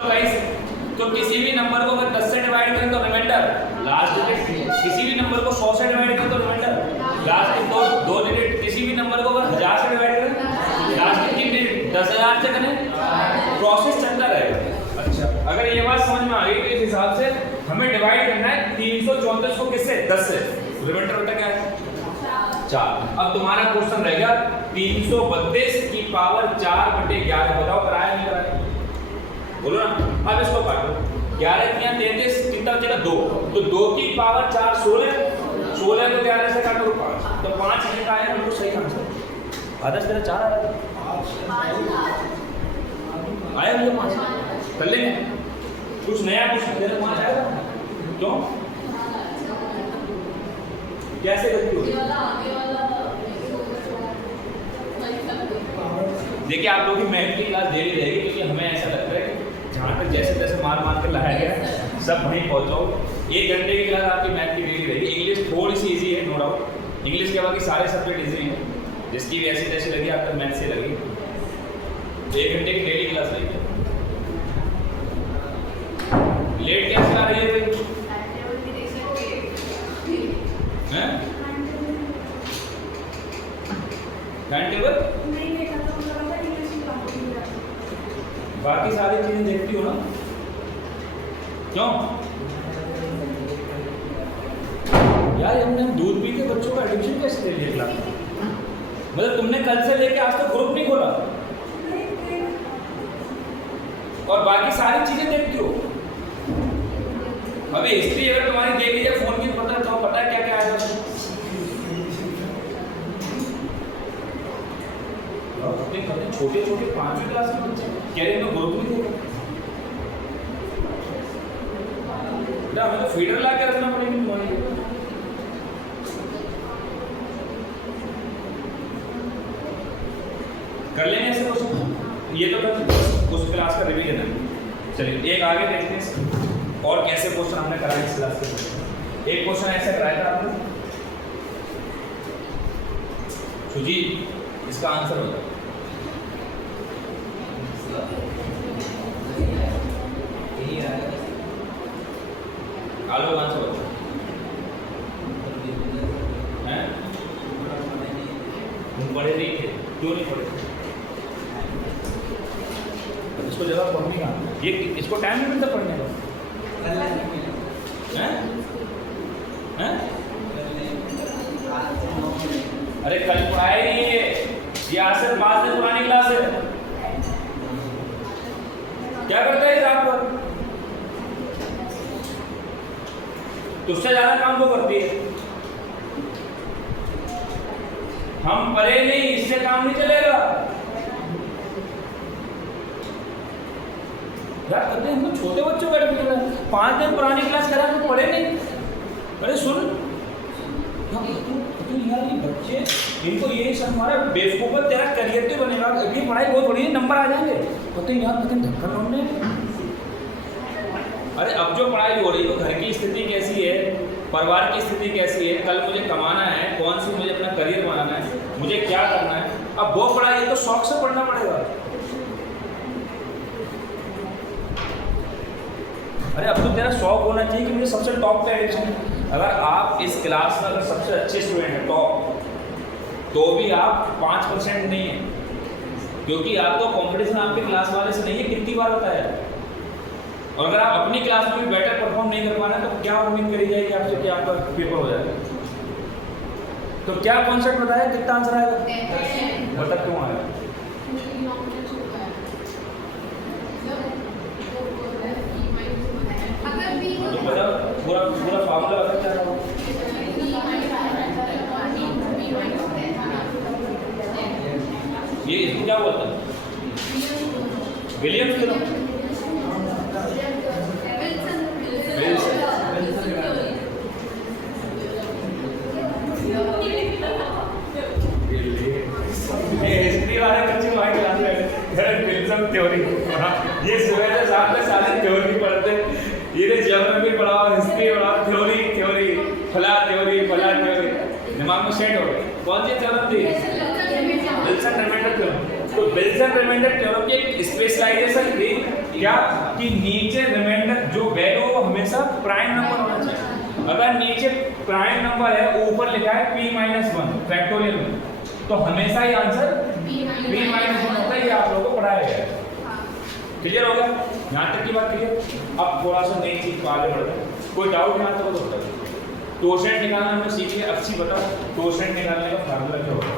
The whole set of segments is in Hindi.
तो किसी भी नंबर को अगर 10 से डिवाइड करें तो रिमाइंडर लास्ट डिजिट, किसी भी नंबर को 100 से डिवाइड करें तो रिमाइंडर लास्ट दो डिजिट, किसी भी नंबर को अगर 1000 से डिवाइड करें लास्ट के 3 डिजिट, 10,000 से करें, प्रोसेस चलता रहेगा। अच्छा, अगर ये बात समझ में आ गई तो इस हिसाब से हमें डिवाइड करना है 334 को किससे? 10 से। रिमाइंडर होता क्या है? 4। अब तुम्हारा क्वेश्चन रहेगा 332 की पावर 4/11 बताओ कराया नहीं कराया? बोलो ना। अब इसको काटो, 11 तिया 33, कितना बचेगा? 2। तो 2 की पावर 4 16, 16 को 11 से काटो 5, तो 5 लिखा है बिल्कुल सही आंसर। आदर्श तेरा 4 आ रहा है, आया मुझे 5 कर लेंगे। कुछ नया कुछ तेरे 5 आएगा क्यों? कैसे करती हो? देखिए आप लोगों की मैथ की क्लास डेली रहेगी, क्योंकि हमें ऐसा लगता है कि जहाँ तक जैसे जैसे मार के लाया गया सब वहीं पहुँचाओ। 1 घंटे की क्लास आपकी मैथ की डेली रहेगी। इंग्लिश थोड़ी सी इजी है, नो डाउट। इंग्लिश के बाकी सारे सब्जेक्ट इजी हैं, जिसकी भी ऐसी जैसी लगी आपको मैथ से लगी। 1 घंटे की डेली क्लास रहेगी। लेट कैसे आ रही है भाई? टाइम टेबल बाकी सारी चीजें देखती हो ना, क्यों यार? हमने दूध पी के बच्चों का एडमिशन कैसे दे लिया क्लास में? मतलब तुमने कल से लेके आज तक ग्रुप नहीं खोला और बाकी सारी चीजें देखती हो। अभी हिस्ट्री अगर तुम्हारी देख लीजिए फोन की, पता तो पता है क्या क्या है। छोटे छोटे 5वीं क्लास के बच्चे कह रहे हैं ग्रुप नहीं देखा। बेटा हमें तो फीडर ला के रखना पड़ेगी तुम्हारी। कर लेंगे ऐसे क्वेश्चन। ये तो उस क्लास का रिवीजन है। चलिए एक आगे देखते हैं और कैसे क्वेश्चन हमने कराए इस क्लास के। एक क्वेश्चन ऐसा कराया था आपने, सुजी इसका आंसर होता है आलो आंसर होता है। तुम पढ़े नहीं थे, क्यों नहीं पढ़े? इसको जवाब पढ़ने का, ये इसको टाइम नहीं मिलता पढ़ने का। हैं? हैं? अरे कल पढ़ाए नहीं ये आज से 5 दिन पुरानी क्लास है। क्या करता है रात पर? तुझसे ज्यादा काम वो करती है। हम पढ़े नहीं, इससे काम नहीं चलेगा यार। कहते हैं हम छोटे बच्चों का एडमिशन है, 5 दिन पुरानी क्लास करा तो पढ़े नहीं। अरे सुन यार, ये बच्चे इनको यही सब हमारा बेवकूफ है, तेरा करियर तो बनेगा, अभी पढ़ाई बहुत बड़ी है, नंबर आ जाएंगे। कहते हैं यार पता नहीं धक्का लौटने। अरे अब जो पढ़ाई हो रही है, घर की स्थिति कैसी है, परिवार की स्थिति कैसी है, कल मुझे कमाना है, कौन सी मुझे अपना करियर बनाना है, मुझे क्या करना है, अब वो पढ़ाई तो शौक से पढ़ना पड़ेगा। अरे अब तो तेरा शौक होना चाहिए कि मुझे सबसे टॉप का एडमिशन है। अगर आप इस क्लास में अगर सबसे अच्छे स्टूडेंट हैं टॉप, तो भी आप 5% नहीं है, क्योंकि आपका कंपटीशन आपके क्लास वाले से नहीं है। कितनी बार होता है? और अगर आप अपनी क्लास में भी बेटर परफॉर्म नहीं कर पा रहे तो क्या उम्मीद करी जाएगी आपसे कि आपका पेपर हो जाएगा? तो क्या कॉन्सेप्ट बताया, कितना आंसर आएगा? बता क्यों आएगा? पूरा पूरा फार्मूला बता क्या था? ये इसको क्या बोलता है? Williams theorem. हिस्ट्री वाले बच्चे हमारी क्लास में विलियम्स थ्योरी, ये सुबह से शाम तक सारी थ्योरी पढ़ते। ये ज्योग्राफी पढ़ाओ, हिस्ट्री पढ़ाओ, थ्योरी थ्योरी फला थ्योरी फला थ्योरी, दिमाग में सेट हो गई। कौन सी थ्योरम थी? Wilson remainder theorem. तो विल्सन रिमाइंडर थ्योरम की एक स्पेशलाइजेशन थी क्या कि नीचे रिमाइंडर जो वैल्यू हो हमेशा प्राइम नंबर होना चाहिए। अगर नीचे प्राइम नंबर है ऊपर लिखा है p-1 फैक्टोरियल में, तो हमेशा ही आंसर p-1 होता है। ये आप लोगों को पढ़ाया गया है। क्लियर हो गया? यहाँ तक की बात क्लियर। अब थोड़ा सा नई चीज को आगे बढ़ते हैं। कोई डाउट यहाँ तक तो बताओ। टोसेंट निकालना हमने सीख लिया। अच्छी बताओ टोसेंट निकालने का फार्मूला क्या होगा?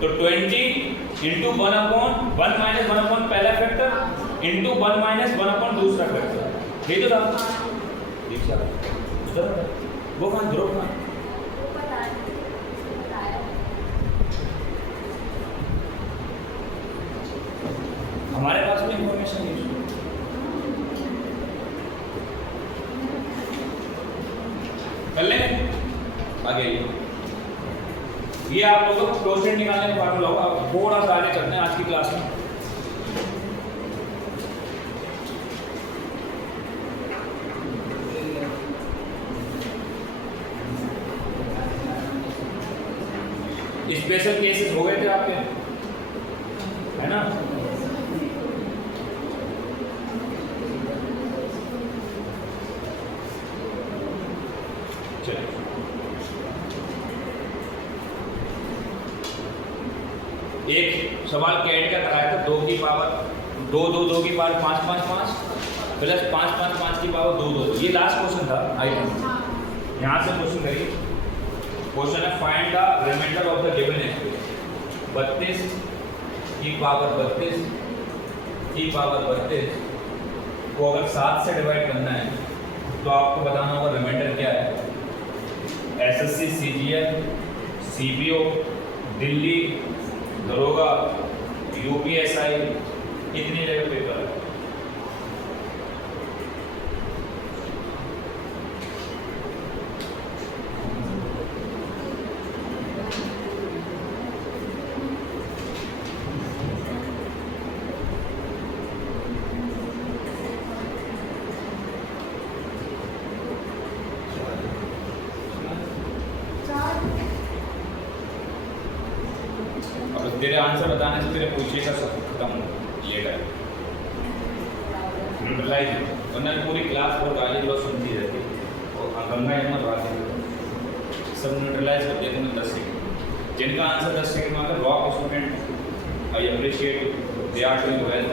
तो 20 इंटू 1/1 माइनस 1/1 पहला फैक्टर इंटू 1 माइनस 1/1 दूसरा फैक्टर। ठीक है ना? वो कहाँ ध्रुव कहाँ? हमारे पास में इंफॉर्मेशन नहीं है। कर लेंगे आगे। ये आप लोगों को टोसेंट निकालने का फार्मूला होगा। अब थोड़ा सा आगे चलते हैं आज की क्लास में। स्पेशल केसेस हो गए थे आपके, है ना? चलिए एक सवाल कैट का कराया था 2 की पावर 2 की पावर 5 5 5 प्लस 5 5 5 की पावर 2 2। ये लास्ट क्वेश्चन था आइटम। यहाँ से क्वेश्चन करिए। क्वेश्चन है find the remainder of the given expression. 32 की पावर 32 की पावर 32 को अगर 7 से डिवाइड करना है तो आपको बताना होगा रिमाइंडर क्या है। एसएससी, सीजीएल, सीबीओ, दिल्ली दरोगा, यूपीएसआई, इतनी जगह पेपर है। तेरे आंसर बताने से तेरे पूछिएगा सब खत्म लेटर न्यूट्रलाइज, वरना पूरी क्लास और गाली बहुत सुनती रहती और गंगा यमुना बात सब न्यूट्रलाइज कर देते हैं 10 सेकंड। जिनका आंसर 10 सेकंड में अगर rock student I appreciate they are doing well.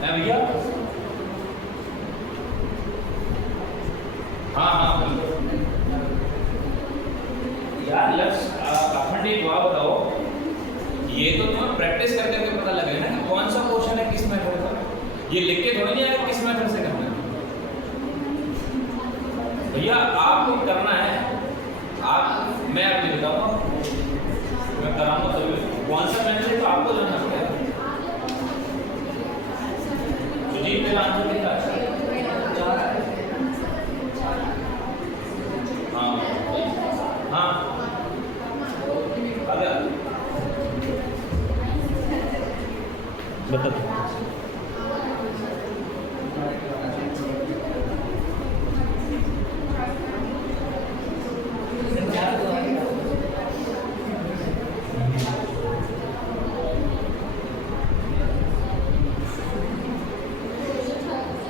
भैया हाँ हाँ यार लक्ष्य अपन एक बात बताओ, ये तो तुम्हें प्रैक्टिस करके तो पता लगेगा ना कि कौन सा क्वेश्चन है किस मेथड का। ये लिख के थोड़ी नहीं आएगा किस मेथड से करना है। भैया आपको करना है, आप मैं आपको बताऊंगा, मैं कराऊंगा तभी कौन सा मेथड है तो आपको जानना पड़ेगा। सुजीत मेरा आंसर लिखा है। हाँ हाँ बता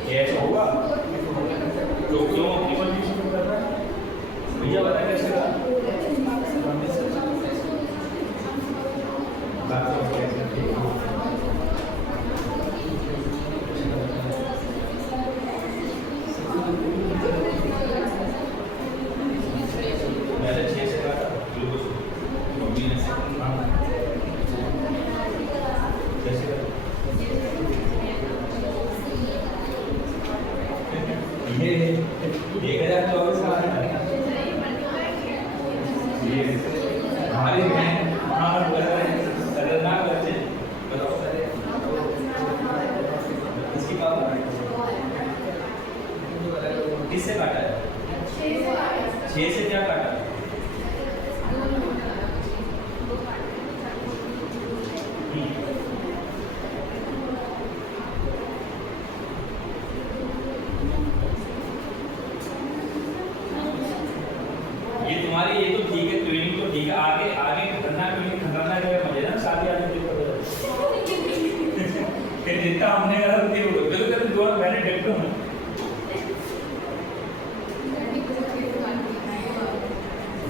कैसे होगा तो क्यों अपनी मर्जी से कर रहा है भैया बता कैसे किससे काटा है? 6 से क्या काटा? तुम्हारी ये तो ठीक है, ट्रेनिंग तो ठीक है, आगे आगे खतरनाक खतरनाक है, मजे ना शादी आने के कि जितना हमने करा उतनी वो बिल्कुल दो मैंने देखता हूँ।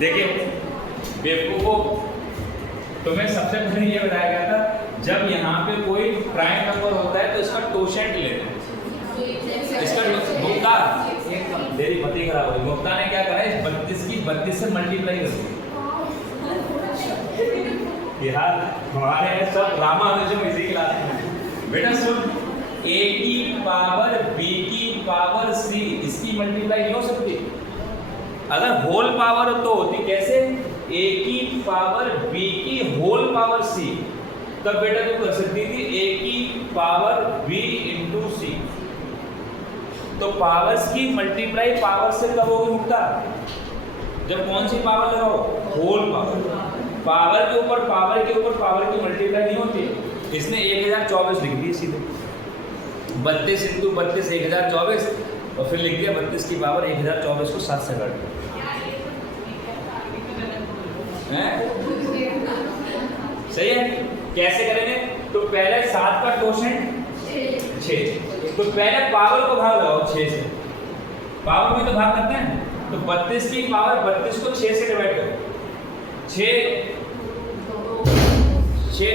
देखिए बेवकूफों, तुम्हें सबसे पहले ये बताया गया था जब यहाँ पे कोई प्राइम नंबर होता है तो इसका टोशेंट लेते हैं, इसका मुक्ता देरी मती खराब हुई, मुक्ता ने क्या करा इस 32 की 32 से मल्टीप्लाई कर दी। यार हमारे सब रामानुजम इसी क्लास में। बेटा सुन, a की पावर b की पावर c इसकी मल्टीप्लाई नहीं हो सकती, अगर होल पावर हो तो होती कैसे, a की पावर b की होल पावर c, तब बेटा तू कर सकती थी a की पावर b इंटू c। तो पावर्स की मल्टीप्लाई पावर से कब होगी मुक्ता, जब कौन सी पावर लगाओ, होल पावर। पावर के ऊपर पावर के ऊपर पावर की मल्टीप्लाई नहीं होती, इसने 1024 लिख दिया सीधे, 32 इंटू 32 1024, और फिर लिख दिया 32 की पावर 1024 को 7 से काट हैं। सही है, कैसे करेंगे, तो पहले 7 का टोशेंट 6, तो पहले पावर को भाग लगाओ 6 से, पावर में तो भाग करते हैं, तो 32 की पावर 32 को 6 से डिवाइड करो, 6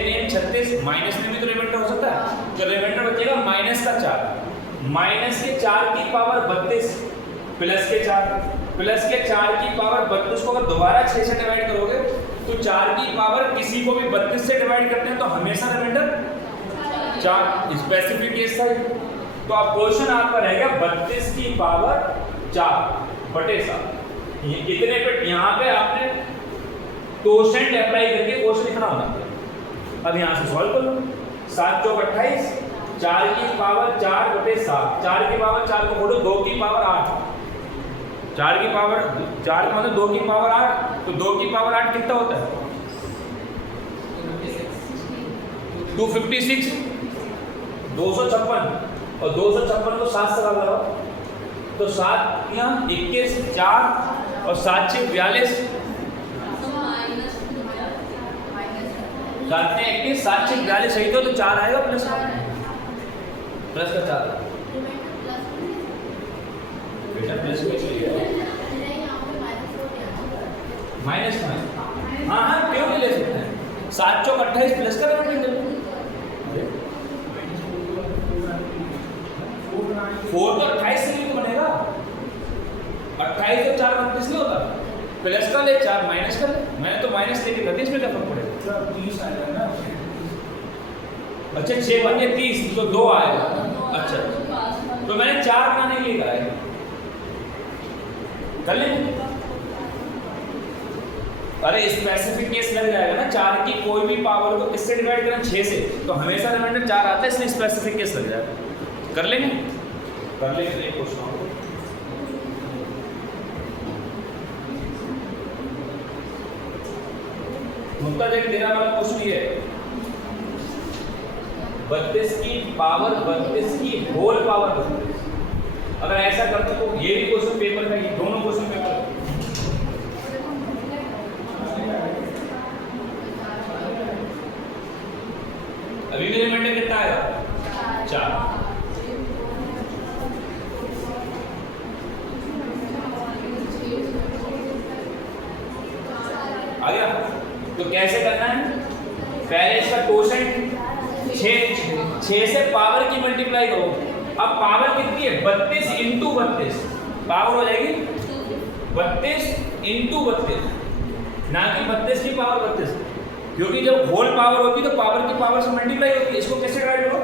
नेम 36, माइनस में भी तो रिमाइंडर हो सकता है, तो रिमाइंडर बचेगा माइनस का 4, माइनस के 4 की पावर 32 प्लस के 4, प्लस के 4 की पावर 32 को अगर दोबारा 6 से डिवाइड करोगे तो 4 की पावर किसी को भी 32 से डिवाइड करते हैं तो हमेशा रिमाइंडर 4, स्पेसिफिक केस था। तो अब क्वेश्चन आपका रहेगा 32 की पावर 4 बटे 7, इतने पे यहाँ पे आपने टोशेंट अप्लाई करके क्वेश्चन इतना होना चाहिए। अब यहाँ से सॉल्व कर लो, 7 चौक 28, 4 की पावर 4 बटे 7, 4 की पावर 4 को खोलो, 2 की पावर 8, 4 की पावर 4 का मतलब 2 की पावर 8, तो 2 की पावर 8 कितना होता है 256, 256, और 256 को 7 से काट लगाओ, तो 7 यहाँ 21, 4 और 7 6 42, 7 ने 21, 7 6 42 सही तो 4 आएगा प्लस का 4, बेटा प्लस में चलिए माइनस में, हाँ हाँ क्यों नहीं ले सकते हैं, 7 चौक 28 प्लस का रिमाइंडर, 4 तो 28 से नहीं बनेगा, 28 और 4 29 नहीं होता, प्लस का ले 4 माइनस का ले, मैंने तो माइनस लेके कर दिया, इसमें क्या फर्क पड़ेगा, 30 आएगा ना, अच्छा 6 बन गए 30 तो 2 आएगा, अच्छा तो मैंने 4 बनाने के लिए कहा है, कर लेंगे। अरे स्पेसिफिक केस लग जाएगा ना, 4 की कोई भी पावर को किससे डिवाइड करें 6 से, तो हमेशा रिमाइंडर 4 आता है, इसलिए स्पेसिफिक केस लग जाएगा, कर लेंगे एक क्वेश्चन मुद्दा देख, तेरा वाला क्वेश्चन ये है 32 की पावर 32 की होल पावर 32, अगर ऐसा करते तो ये भी क्वेश्चन पेपर में, ये दोनों क्वेश्चन पेपर अभी भी रिमाइंडर कितना आएगा 4, आ गया। तो कैसे करना है, पहले इसका टोशेंट 6 से पावर की मल्टीप्लाई करो, अब पावर कितनी है 32 इंटू 32, पावर हो जाएगी 32 इंटू 32, ना कि 32 की पावर 32, क्योंकि जब होल पावर होती है तो पावर की पावर से मल्टीप्लाई होती है, इसको कैसे डिवाइड करो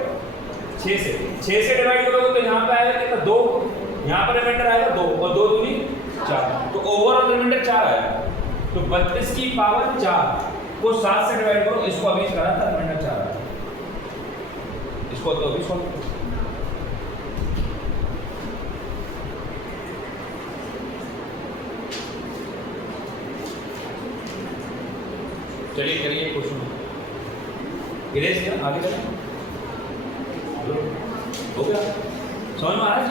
6 से डिवाइड करोगे तो यहाँ पे आएगा कितना 2, यहाँ पर रिमाइंडर आएगा 2 और 2 दूनी 4, तो ओवरऑल रिमाइंडर 4 आएगा, तो 32 की पावर 4 को 7 से डिवाइड करो, इसको अभी करा था रिमाइंडर 4 आएगा, इसको तो अभी सॉल्व करो। चलिए करिए क्वेश्चन, इरेज किया आगे चलें, हो गया समझ में आ रहा है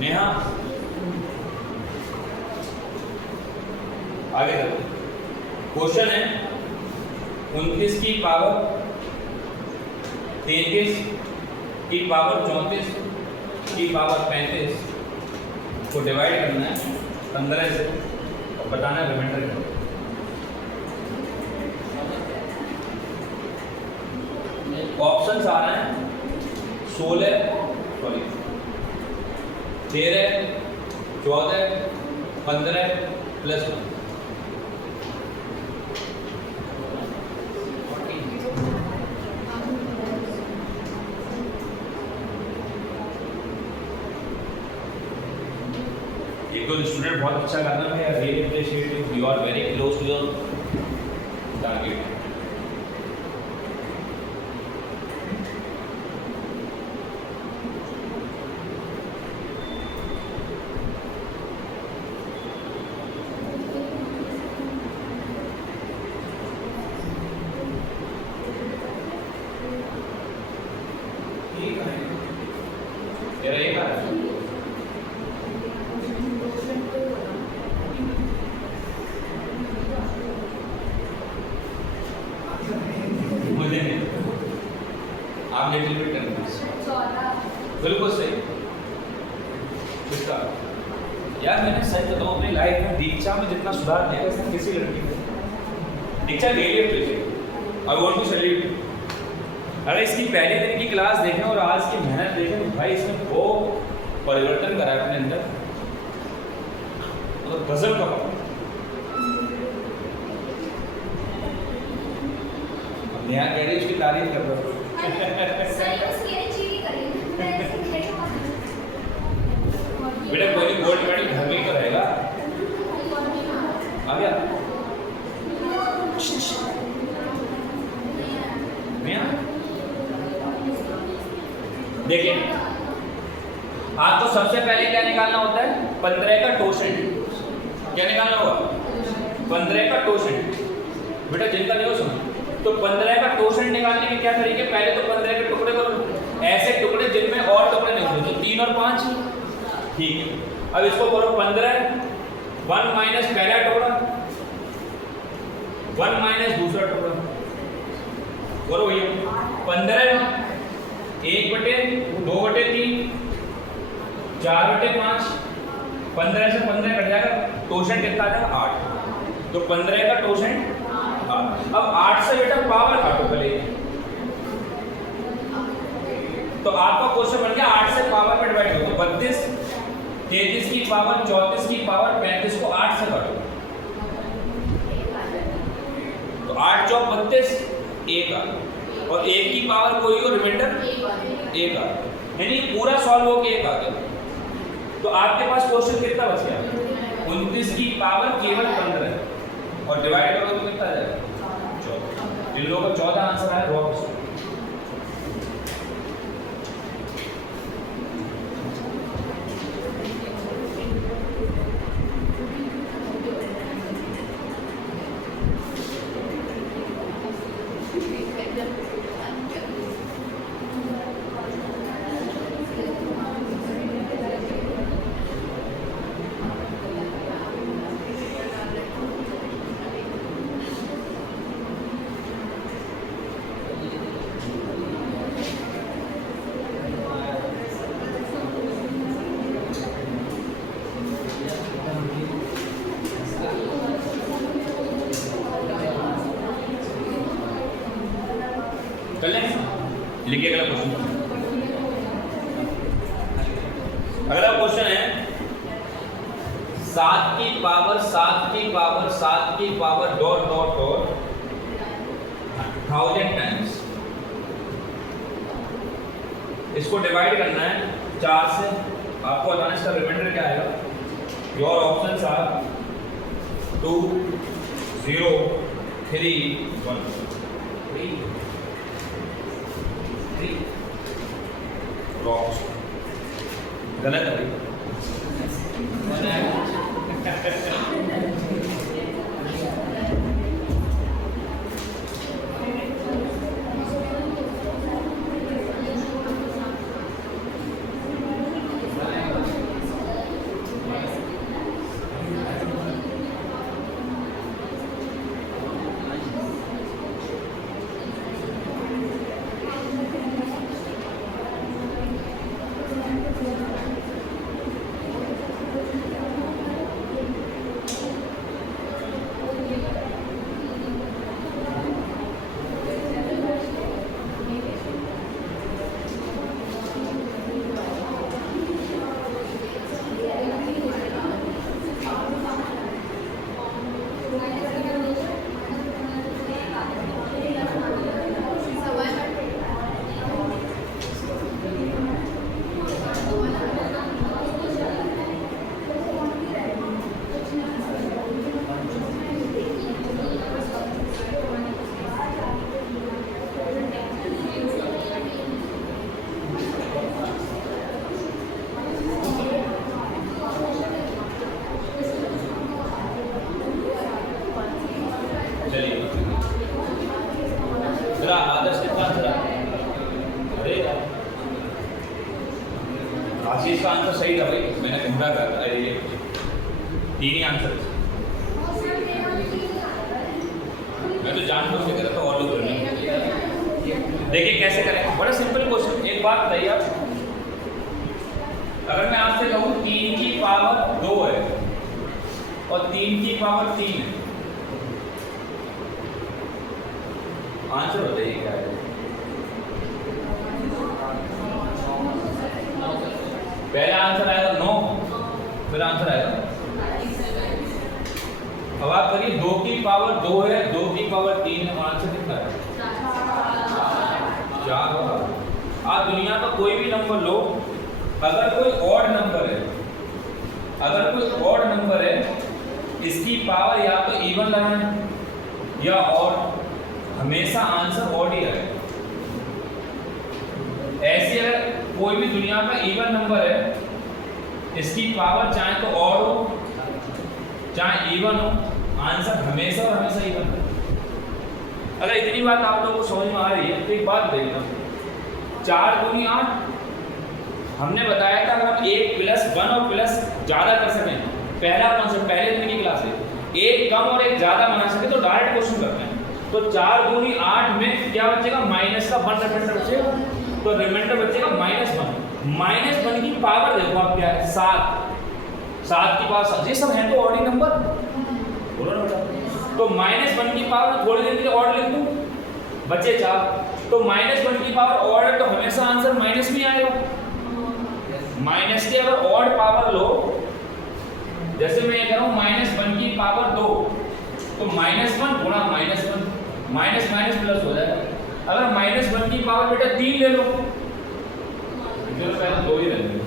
नेहा, आगे चलो, क्वेश्चन है 29 की पावर 33 की पावर 34 की पावर 35 को डिवाइड करना है 15 से और बताना है रिमाइंडर क्या। ऑप्शंस आ रहे हैं 13 14 15 प्लस 1। एक तो स्टूडेंट बहुत अच्छा कर रहा है, really appreciate you are very close to your target. तेरा एक बार मुझे नहीं, आप लिटिल बिट करना बिल्कुल सही। इसका यार मैंने सही बताऊं अपनी लाइफ में दीक्षा में जितना सुधार देखा इसने किसी लड़की को। Diksha really appreciate, I want to salute. अगर इसकी पहले दिन की क्लास देखें और आज की मेहनत देखें तो भाई इसने वो परिवर्तन करा है अपने अंदर, तो गजब का। नेहा कह रही उसकी तारीफ कर रहा हूँ। बेटा कोई गोल्ड मेडल घर में ही तो रहेगा। आ गया देखिए, आपको सबसे पहले क्या निकालना होता है 15 का टोसेंट। क्या निकालना होगा 15 का टोसेंट। बेटा जिनका नहीं हो सुना तो 15 का टोसेंट निकालने के क्या तरीके, पहले तो 15 के टुकड़े करो, ऐसे टुकड़े जिनमें और टुकड़े नहीं होते, तो 3 और 5 ठीक है। अब इसको करो 15 1 माइनस पहला टुकड़ा 1 माइनस दूसरा टुकड़ा करो भैया 15 1/2/3 4/5 15 से 15 कट जाएगा, टोसेंट कितना आ जाएगा 8। तो 15 का टोसेंट 8। अब 8 से बेटा पावर काटो पहले, तो आपका क्वेश्चन बन गया 8 से पावर में डिवाइड करो, 32 33 की पावर 34 की पावर 35 को 8 से काटो, तो 8 चौक 32 1 आ, और 1 की पावर कोई हो रिमाइंडर 1 आ, यानी पूरा सॉल्व होके 1 आ गया। तो आपके पास क्वेश्चन कितना बच गया 29 की पावर केवल 15 और डिवाइड करो तो कितना आ जाएगा 14। जिन लोगों का 14 आंसर आया रॉन्ग। लिखिए अगला क्वेश्चन। अगला क्वेश्चन है 7 की पावर 7 की पावर 7 की power dot dot dot 1000 times. इसको डिवाइड करना है 4 से। आपको बताना इसका रिमाइंडर क्या आएगा। योर ऑप्शंस आर 2 0 3 1 3 रॉक्स गलत है। चलिए जरा आदर्श कितना आंसर है? अरे आशीष का आंसर सही था भाई, मैंने ढूंढा था। अरे ये 3 ही आंसर। मैं तो जानबूझ के कर रहा था और लोग करने। देखिए कैसे करें, बड़ा सिंपल क्वेश्चन। एक बात बताइए आप, अगर मैं आपसे कहूँ 3 की पावर 2 है और 3 की पावर 3 है, आंसर बताइए क्या है? पहला आंसर आएगा 9, फिर आंसर आएगा। अब आप करिए 2 की पावर 2 है, 2 की पावर 3 है, आंसर कितना है? 4 होगा। आप दुनिया का कोई भी नंबर लो, अगर कोई ऑड नंबर है, अगर कोई ऑड नंबर है, इसकी पावर या तो इवन लाना है या ऑड, हमेशा आंसर ऑड ही आएगा। ऐसे अगर कोई भी दुनिया का इवन नंबर है, इसकी पावर चाहे तो ऑड हो चाहे इवन हो, आंसर हमेशा और हमेशा इवन है। अगर इतनी बात आप लोगों को समझ में आ रही है तो एक बात देखना, 4 दूनी 8, हमने बताया था अगर हम 1 + 1 और प्लस ज़्यादा कर सकें, पहला कॉन्सेप्ट पहले दिन की क्लास है, एक कम और एक ज़्यादा बना सके तो डायरेक्ट क्वेश्चन करते हैं। तो 4 दूनी 8 में क्या बचेगा? माइनस का 1 रिमाइंडर बचेगा, तो रिमाइंडर बचेगा -1। -1 की पावर देखो आप क्या है? 7 की पावर 7, ये सब है तो ऑड ही नंबर, बोलो ना बेटा। तो -1 की पावर थोड़ी देर के लिए ऑड लिख दूं, बचे 4। तो -1 की पावर ऑड है तो हमेशा आंसर माइनस में आएगा। माइनस की अगर ऑड पावर लो, जैसे मैं ये कह रहा हूँ -1 की पावर 2, तो -1 गुणा -1, माइनस माइनस प्लस हो जाएगा। अगर -1 की पावर बेटा 3 ले लो, चलो पहले 2 ही ले लो,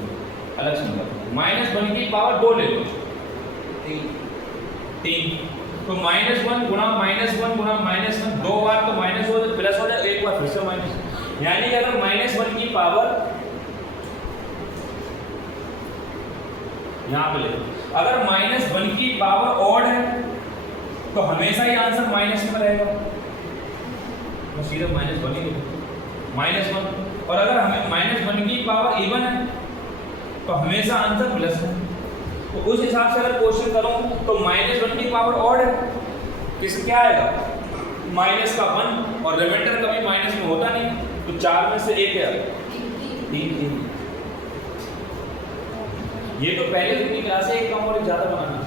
अलग से -1 की पावर 2 ले लो, 3, तो -1 गुणा -1 गुणा -1, 2 बार तो माइनस हो जाए, प्लस हो जाए, एक बार फिर से माइनस। यानी कि अगर -1 की पावर यहाँ पे ले लो, अगर -1 की पावर ऑड है तो हमेशा ही आंसर माइनस में रहेगा, तो सीधे -1 ही लिखो, -1। और अगर हमें -1 की पावर इवन है तो हमेशा आंसर प्लस है। तो उस हिसाब से अगर क्वेश्चन करूं तो -1 की पावर ऑड है, किस क्या आएगा? माइनस का 1, और रिमाइंडर कभी माइनस में होता नहीं, तो 4 में से 1 है 3। ये तो पहले दिन की क्लास है, एक कम और एक ज़्यादा बनाना।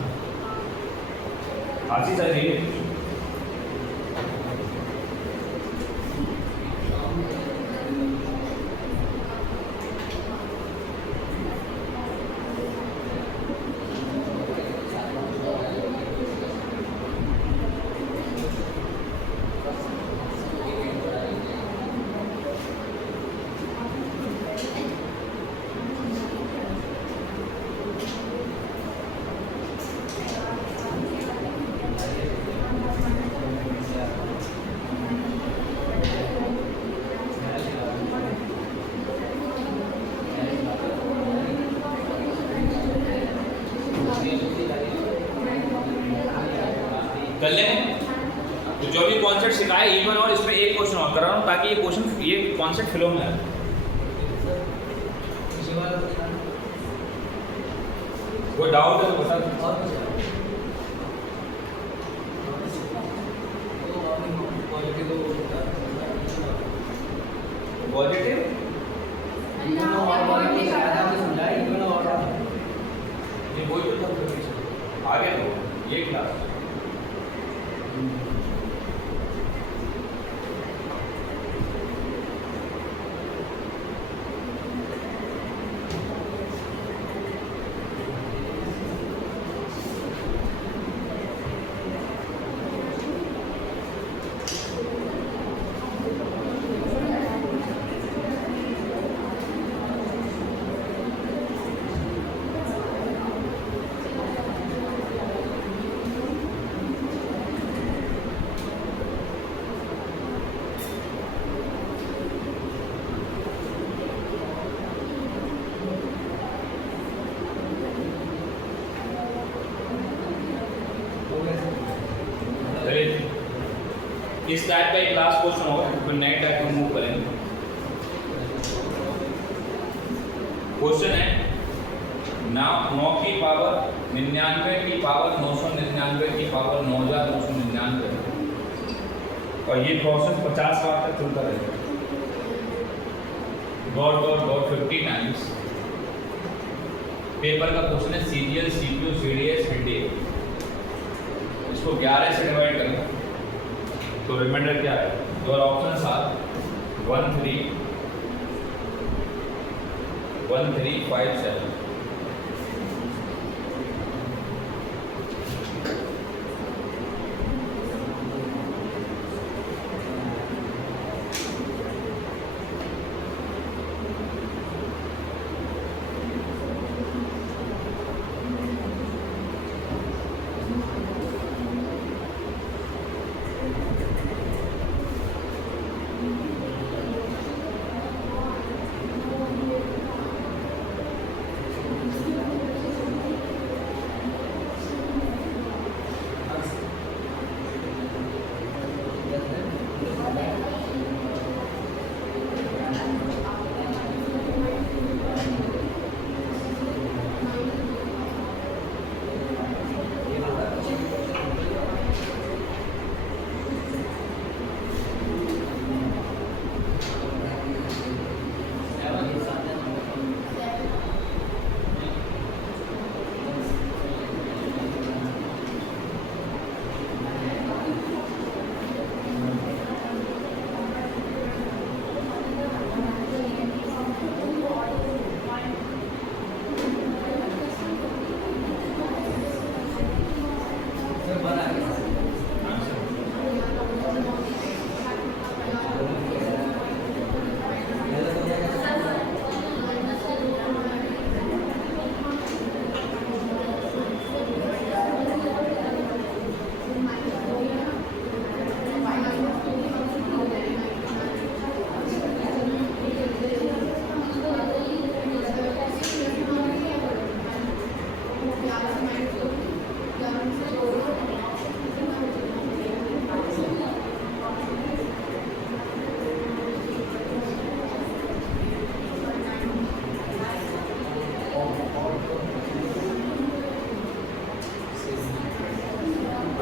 आशीष सर ये कर लें। तो जो भी कॉन्सेप्ट सिखाया इवन और इसमें एक क्वेश्चन और कर रहा हूँ ताकि ये कॉन्सेप्ट फ्लो में आए। कोई डाउट है तो बता। पॉजिटिव ये कोई आगे तो ये क्लास इस टाइप का एक लास्ट क्वेश्चन होगा, फिर नए टाइप में मूव करेंगे। क्वेश्चन है 9 की पावर 99 की पावर 999 की पावर 9999 और ये प्रोसेस 50 बार तक चलता रहेगा। Dot dot dot 50 times. Paper का क्वेश्चन है सीरियल सीपीयू सीडीएस एनडीए, इसको 11 से डिवाइड करेंगे तो रिमाइंडर क्या है? Your options are 1 3 1 3 5 7।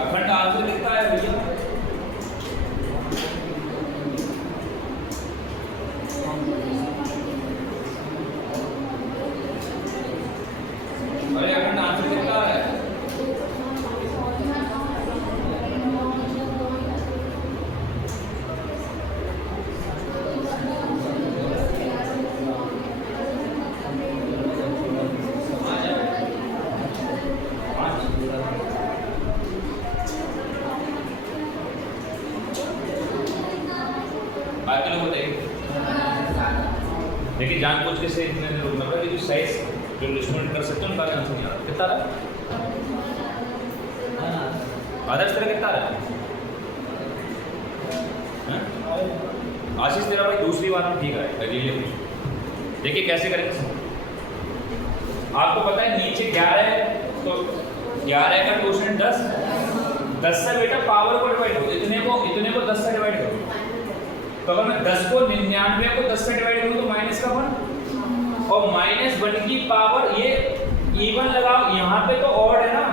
अखंड आंसर कितना है भैया? अरे अखंड आंसर कितना है? बाकी लोग बताइए। देखिए जानबूझ के से इतने लोग मतलब कि जो साइज जो रिस्पॉन्ड कर सकते हैं उनका आंसर नहीं आ रहा। कितना रहा? आदर्श तेरा कितना रहा? आशीष तेरा भाई दूसरी बार में ठीक है। देखिए कैसे करेंगे। आपको पता है नीचे 11 है तो 11 का क्वेश्चन 10 से बेटा पावर को डिवाइड करो। इतने को 10 से डिवाइड करो। तो अगर मैं 10 को 99 को 10 से डिवाइड करूँ तो माइनस का 1 और -1 की पावर ये इवन लगाओ, यहाँ पे तो ऑड है ना,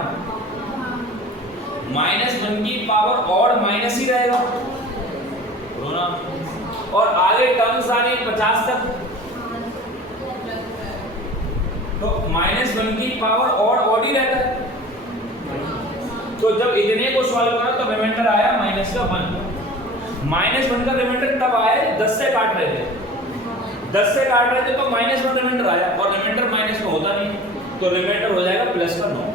-1 की पावर ऑड माइनस ही रहेगा ना। और आगे टर्म्स आ रही 50 तक तो -1 की पावर ऑड ही रहता है। तो जब इतने को सॉल्व करो तो रिमाइंडर आया -1। -1 का रिमाइंडर तब आया 10 से काट रहे थे, 10 से काट रहे थे तो -1 रिमाइंडर आया और रिमाइंडर माइनस में होता नहीं तो रिमाइंडर हो जाएगा प्लस का 9।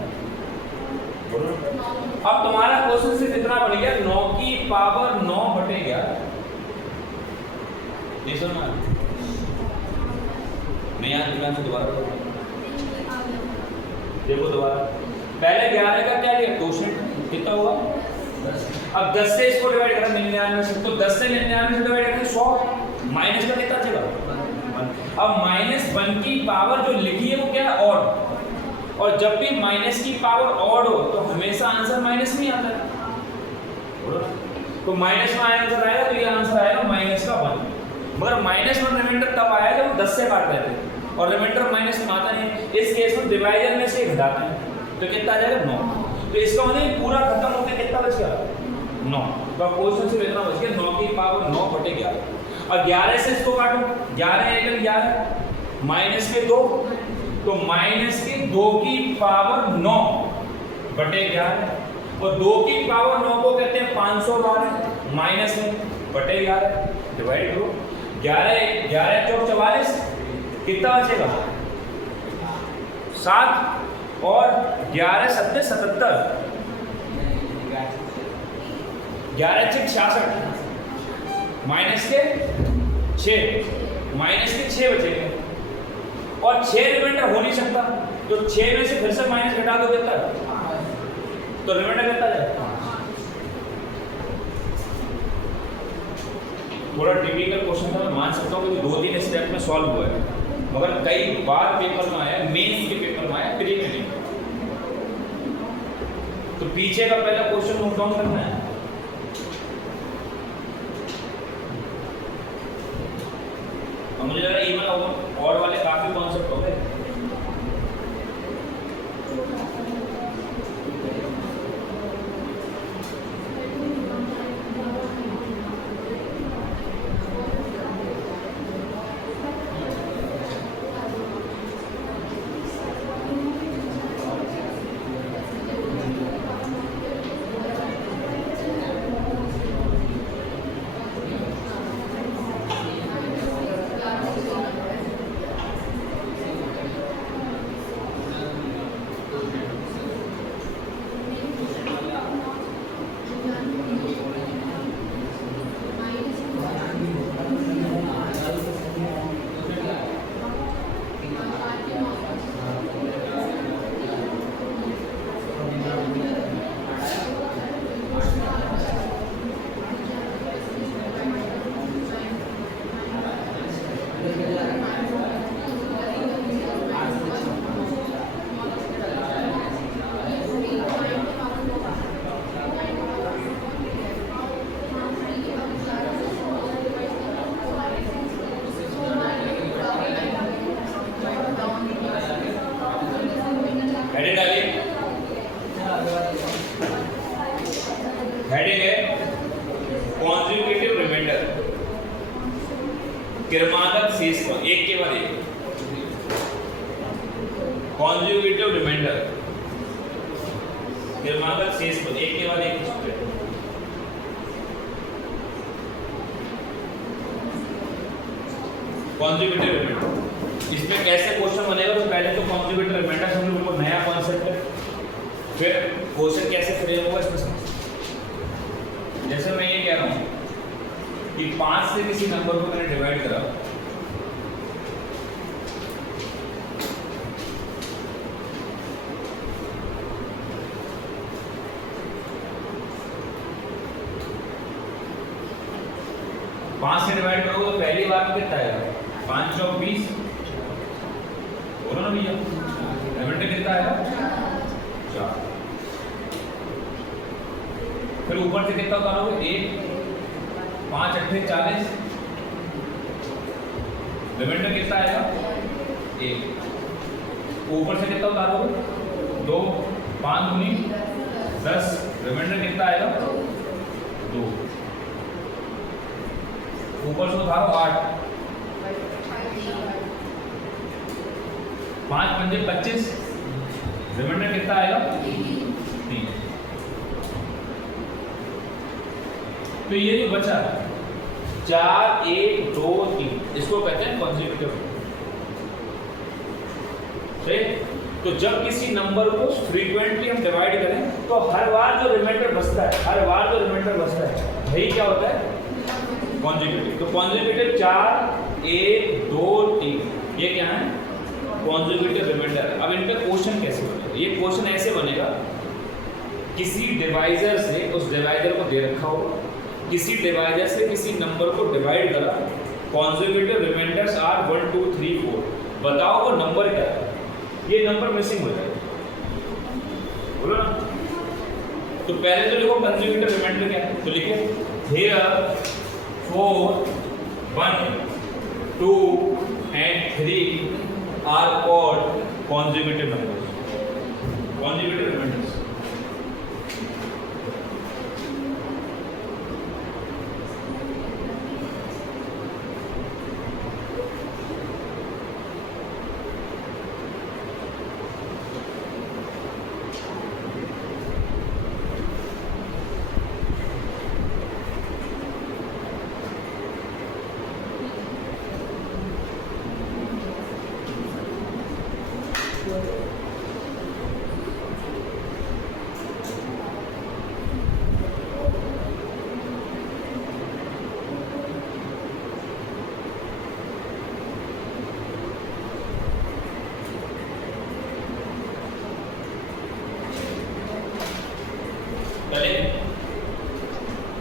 अब तुम्हारा क्वेश्चन सिर्फ इतना बन गया 9 की पावर 9 बटे 11। ये सुनना नहीं यार, ध्यान से दोबारा देखो दोबारा। पहले 11 का क्या लिया क्वेश्चन कितना हुआ? अब 10 से इसको डिवाइड करा 99 से, तो 10 से 99 से डिवाइड करें 100, माइनस का कितना चला? अब -1 की पावर जो लिखी है वो क्या है? ऑड। और जब भी माइनस की पावर ऑड हो तो हमेशा आंसर माइनस में आता है। तो माइनस में आंसर आएगा, तो ये आंसर आएगा माइनस का 1। मगर माइनस 1 रिमाइंडर तब आया जब 10 से काट रहे थे और रिमाइंडर माइनस में आता नहीं। इस केस में डिवाइजर में से घटाते हैं तो कितना आ जाएगा 9। तो इसका मतलब पूरा खत्म होकर कितना बच गया 9। तो क्वेश्चन से कितना बच गया 9 की पावर 9/11। और 11 से इसको काटो, 11 एकल 11 माइनस के 2, तो माइनस के 2 की पावर 9/11 और 2 की पावर 9 को कहते हैं 512 माइनस में बटे 11 डिवाइड करो 11 चौक 44 कितना बचेगा 7 और 11 सत्ते 77 11 छः 66 माइनस के 6 बचेगा और 6 रिमाइंडर हो नहीं सकता, तो 6 में से फिर से माइनस घटा दो कितना, तो रिमाइंडर कितना जाएगा। थोड़ा टिपिकल क्वेश्चन था, मैं मान सकता हूँ कि 2-3 स्टेप में सॉल्व हुआ है, मगर कई बार पेपर में आया, मेंस के पेपर में आया, प्री में नहीं। तो पीछे का पहला क्वेश्चन नोट डाउन करना है। मुझे लग रहा है इवन और वाले काफी कॉन्सेप्ट हो गए। हेडिंग है कॉन्जुगेटिव रिमाइंडर, क्रमागत शेष का एक के बाद एक। कॉन्जुगेटिव रिमाइंडर क्रमागत शेष का एक के बाद एक। कॉन्जुगेटिव रिमाइंडर इसमें कैसे क्वेश्चन बनेगा, तो पहले तो कॉन्जुगेटिव रिमाइंडर समझो, बिल्कुल नया कॉन्सेप्ट है। फिर क्वेश्चन कैसे फ्रेम होगा इसमें। जैसे मैं ये कह रहा हूं कि 5 से किसी नंबर को मैंने डिवाइड करा, पांच से डिवाइड करोगे तो पहली बार में कितना आएगा 5 चौक 20, बोलो ना भैया, रिमाइंडर कितना आएगा 4। फिर ऊपर से कितना उतारोगे 1, 5 8 40, रिमाइंडर कितना आएगा 1। ऊपर से कितना उतारोगे 2, 5 दूनी 10, रिमाइंडर कितना आएगा 2। ऊपर से उतारो 8, 5 पंजे 25, रिमाइंडर कितना आएगा 3। तो ये जो बचा 4 1 2 3 इसको कहते हैं कॉन्जिक्यूटिव। ठीक, तो जब किसी नंबर को फ्रीक्वेंटली हम डिवाइड करें तो हर बार जो रिमाइंडर बचता है, वही क्या होता है कॉन्जिक्यूटिव। तो कॉन्जिक्यूटिव 4 1 2 3 ये क्या है कॉन्जिक्यूटिव रिमाइंडर। अब इनका क्वेश्चन कैसे बनेगा, ये क्वेश्चन ऐसे बनेगा, किसी डिवाइजर से उस डिवाइजर को दे रखा होगा, किसी डिवाइजर से किसी नंबर को डिवाइड करा, कॉन्जिक्यूटिव रिमाइंडर्स आर 1 2 3 4, बताओ वो नंबर क्या है, ये नंबर मिसिंग हो जाएगा, बोलो ना। तो पहले तो देखो कॉन्जिक्यूटिव रिमाइंडर क्या है, तो लिखे here 4, 1, 2 and 3 are called consecutive numbers. Consecutive numbers.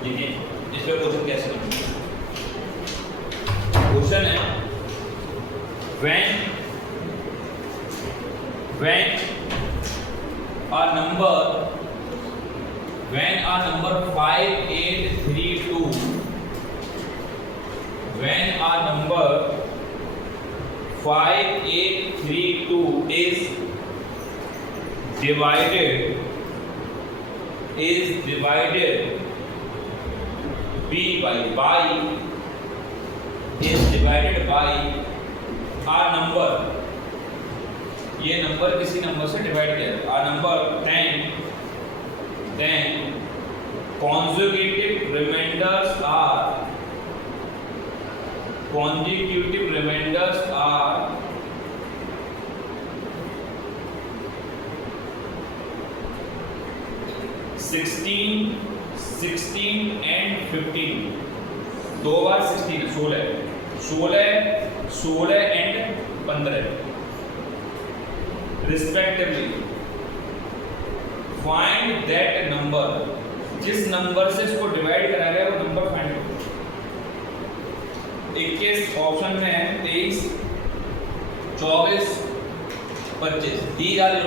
देखिए इसका क्वेश्चन कैसे बनेगा। क्वेश्चन है when a number 5832 is divided is divided by a number, ये नंबर किसी नंबर से डिवाइड किया है, a number then consecutive remainders are 16 and 15, दो बार 16 and 15 respectively. Find that number, जिस नंबर से इसको डिवाइड करा गया वो नंबर फाइंड करो। 21 ऑप्शन में है 23, 24, 25 दी जा रही।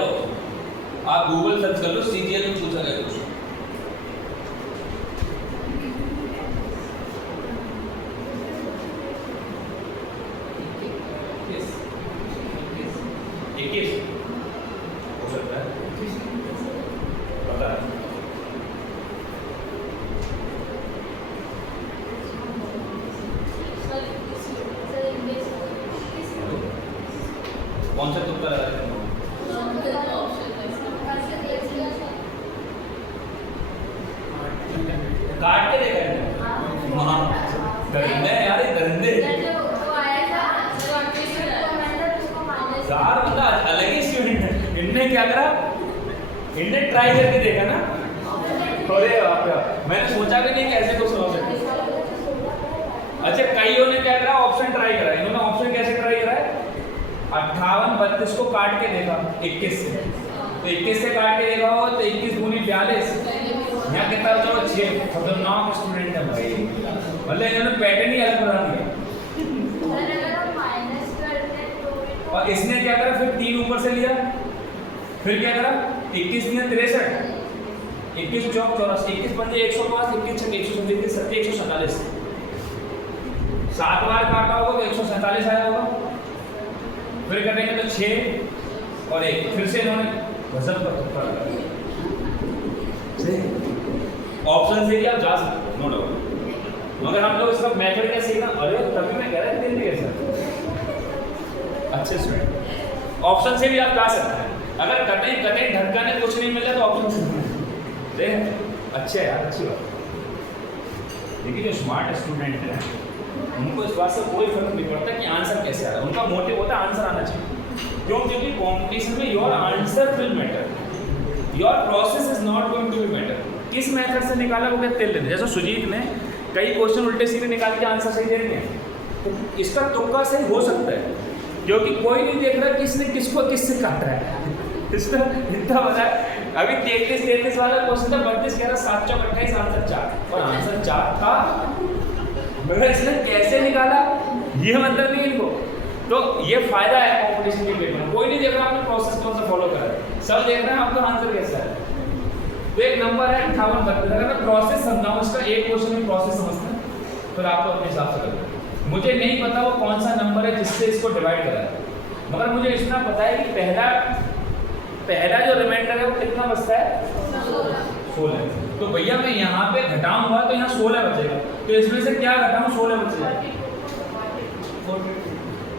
आप गूगल सर्च कर लो, सीजीएल में पूछा गया कुछ। कौन सा तुक्का लगा रहे हैं? काट के देखा है। हाँ, दरिंदे यार, ये दरिंदे। यार बता, अलग ही स्टूडेंट है। इनने क्या करा? इनने ट्राई करके देखा ना। अरे बाप रे, मैंने सोचा भी नहीं कि ऐसे कुछ हो सकता है। अच्छा, कईयों ने क्या करा? ऑप्शन ट्राई करा। इन्होंने ऑप्शन कैसे ट्राई करा है? 58 32 को काट के देखा 21 से, तो 21 से काट के देखा हो तो 21 दूनी 42, यहाँ कितना बचा? 6। खतरनाक स्टूडेंट है भाई, मतलब इन्होंने पैटर्न ही अलग बना दिया। और इसने क्या करा? फिर 3 ऊपर से लिया, फिर क्या करा? 21 दिया 63, 21 चौक 84, 21 पंजे 105, 21 छक्के 137, 147। 7 बार काटा होगा तो 147 आया होगा। फिर करेंगे तो 6 और 1, फिर से इन्होंने वजन पर तुक्का लगा। ऑप्शन से भी आप जा सकते हो, नो डाउट, मगर हम लोग इसका मेथड क्या सीखना। अरे तभी मैं कह रहा दिन भी कैसा अच्छे स्टूडेंट, ऑप्शन से भी आप जा सकते हैं। अगर कतई ढक्का ने कुछ नहीं मिला तो ऑप्शन से देख अच्छे यार, अच्छी बात। देखिए जो स्मार्ट स्टूडेंट है उनको इस बात से कोई फर्क नहीं पड़ता कि आंसर कैसे आ रहा है, उनका मोटिव होता है आंसर आना चाहिए। क्यों? क्योंकि कॉम्पिटिशन में your answer will matter, your process is not going to be matter. किस मेथड से निकाला वो कहते हैं। जैसे सुजीत ने कई क्वेश्चन उल्टे सीधे निकाल के आंसर सही दे रहे हैं, तो इसका तुक्का सही हो सकता है, क्योंकि कोई नहीं देख रहा किसने किसको किससे काटा है। इसका इतना बता है। अभी 33 वाला क्वेश्चन था, 32 कह रहा 7 चौक 28, आंसर 4, और आंसर 4 था, मगर इसने कैसे निकाला ये मतलब नहीं इनको। तो ये फायदा है कंपटीशन के पेपर में। कोई नहीं देख रहा आपने प्रोसेस कौन सा फॉलो करा है, सब देख रहे हैं आपका आंसर कैसा है। तो एक नंबर है 5832। अगर मैं प्रोसेस समझाऊं इसका, एक क्वेश्चन में प्रोसेस समझते हैं, फिर आप तो अपने हिसाब से करते। मुझे नहीं पता वो कौन सा नंबर है जिससे इसको डिवाइड करा है, मगर मुझे इतना पता है कि पहला जो रिमाइंडर है वो कितना बचता है 16। तो भैया मैं यहाँ पे घटाऊंगा तो यहाँ 16 बचेगा, तो इसमें से क्या घटाऊं 16 बचेगा,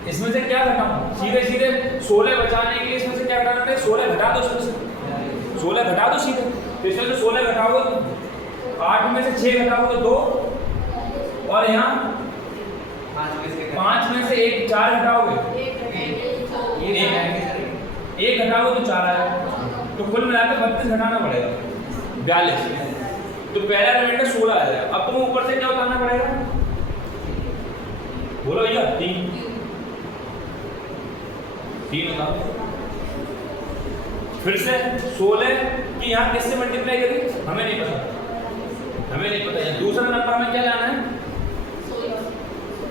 इसमें से क्या घटाऊं सीधे सीधे 16 बचाने के लिए इसमें से क्या घटाना है 16 घटा दो, इसमें से 16 घटा दो सीधे। तो इसमें से 16 घटाओगे 8 में से 6 घटाओगे 2, और यहाँ 5 में से 1 4 घटाओगे 1 घटाओगे तो 4 आएगा, तो कुल मिलाकर 32 घटाना पड़ेगा 42। तो पहला रिमाइंडर 16 आ जाएगा। अब तुम्हें ऊपर से क्या उतारना पड़ेगा, बोलो भैया 3 उतारो। फिर से 16 की यहाँ किससे मल्टीप्लाई करी हमें नहीं पता, यहाँ दूसरा नंबर में क्या लाना है,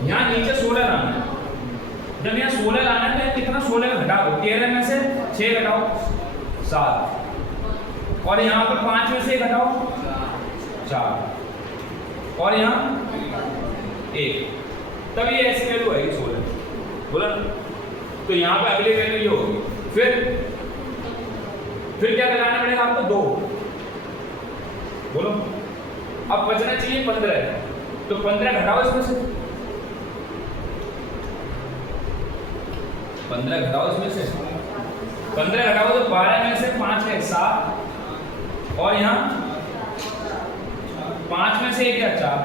यहाँ नीचे 16 लाना है। जब यहाँ 16 लाना है तो कितना 16 घटा दो, 13 में से 6 घटाओ 7, और यहाँ पर 5 में से घटाओ 4, और यहाँ 1, तब ये ऐसी वैल्यू आएगी 16, बोला। तो यहाँ पे अगली वैल्यू ये होगी। फिर क्या लगाना पड़ेगा आपको 2, बोलो। अब बचना चाहिए 15, तो 15 घटाओ इसमें से, 15 घटाओ इसमें से, 15 घटाओ तो 12 में से 5 है 7, और यहाँ 5 में से 1 है 4,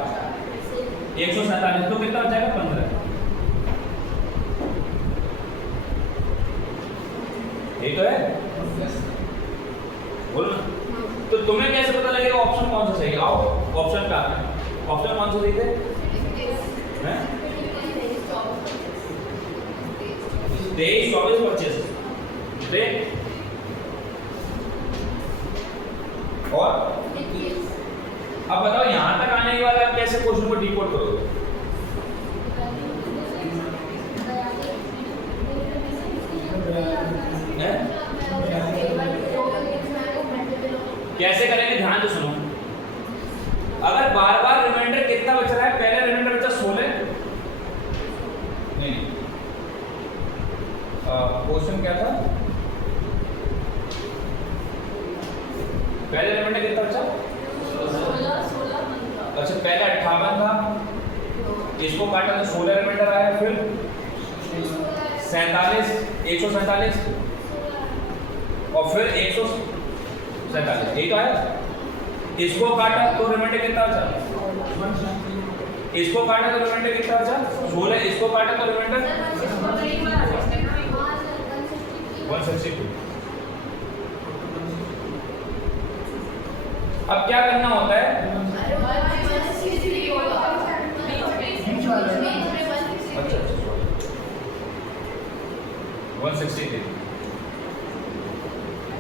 147, तो कितना बचेगा 15। यही तो है, बोलो ना। तो तुम्हें कैसे पता लगेगा ऑप्शन कौन सा सही है? आओ ऑप्शन पे आते हैं। ऑप्शन कौन सा सही थे? 23, 24, 25। और अब बताओ यहां तक आने के बाद आप कैसे क्वेश्चन को डिकोड करोगे? कैसे करेंगे ध्यान से सुनो। अगर बार बार रिमाइंडर कितना बच रहा है, पहले रिमाइंडर बचा 16, नहीं क्वेश्चन क्या था, पहले रिमाइंडर कितना बचा 16। अच्छा पहले 58 था, इसको काटा तो 16 रिमाइंडर आया, फिर 47, 147, और फिर 147, यही तो आया। इसको काटा तो रिमाइंडर कितना बचा, इसको काटा तो रिमाइंडर कितना बचा 16, इसको काटा तो रिमाइंडर 162। अब क्या करना होता है, अच्छा 163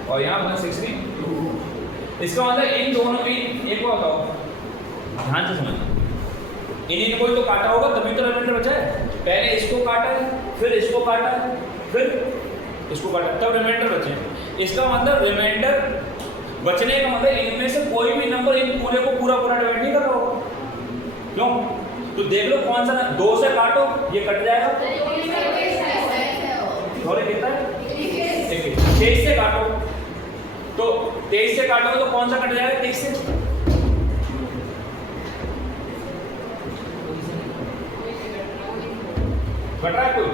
और यहाँ 162। इसका मतलब इन दोनों में एक बात बताओ, ध्यान से समझना, इन को तो काटा होगा तभी तो रिमाइंडर बचा है। पहले इसको काटा है, फिर इसको काटा है, फिर इसको काटा, तब रिमाइंडर बचे। इसका मतलब रिमाइंडर बचने का मतलब इनमें से कोई भी नंबर इन पूरे को पूरा डिवाइड नहीं कर रहा होगा। क्यों? तो देख लो कौन सा, 2 से काटो ये कट जाएगा, थोड़े कितना है 23 से काटो, तो 23 से काटोगे तो कौन सा कट जाएगा 23 से, कट रहा है कोई?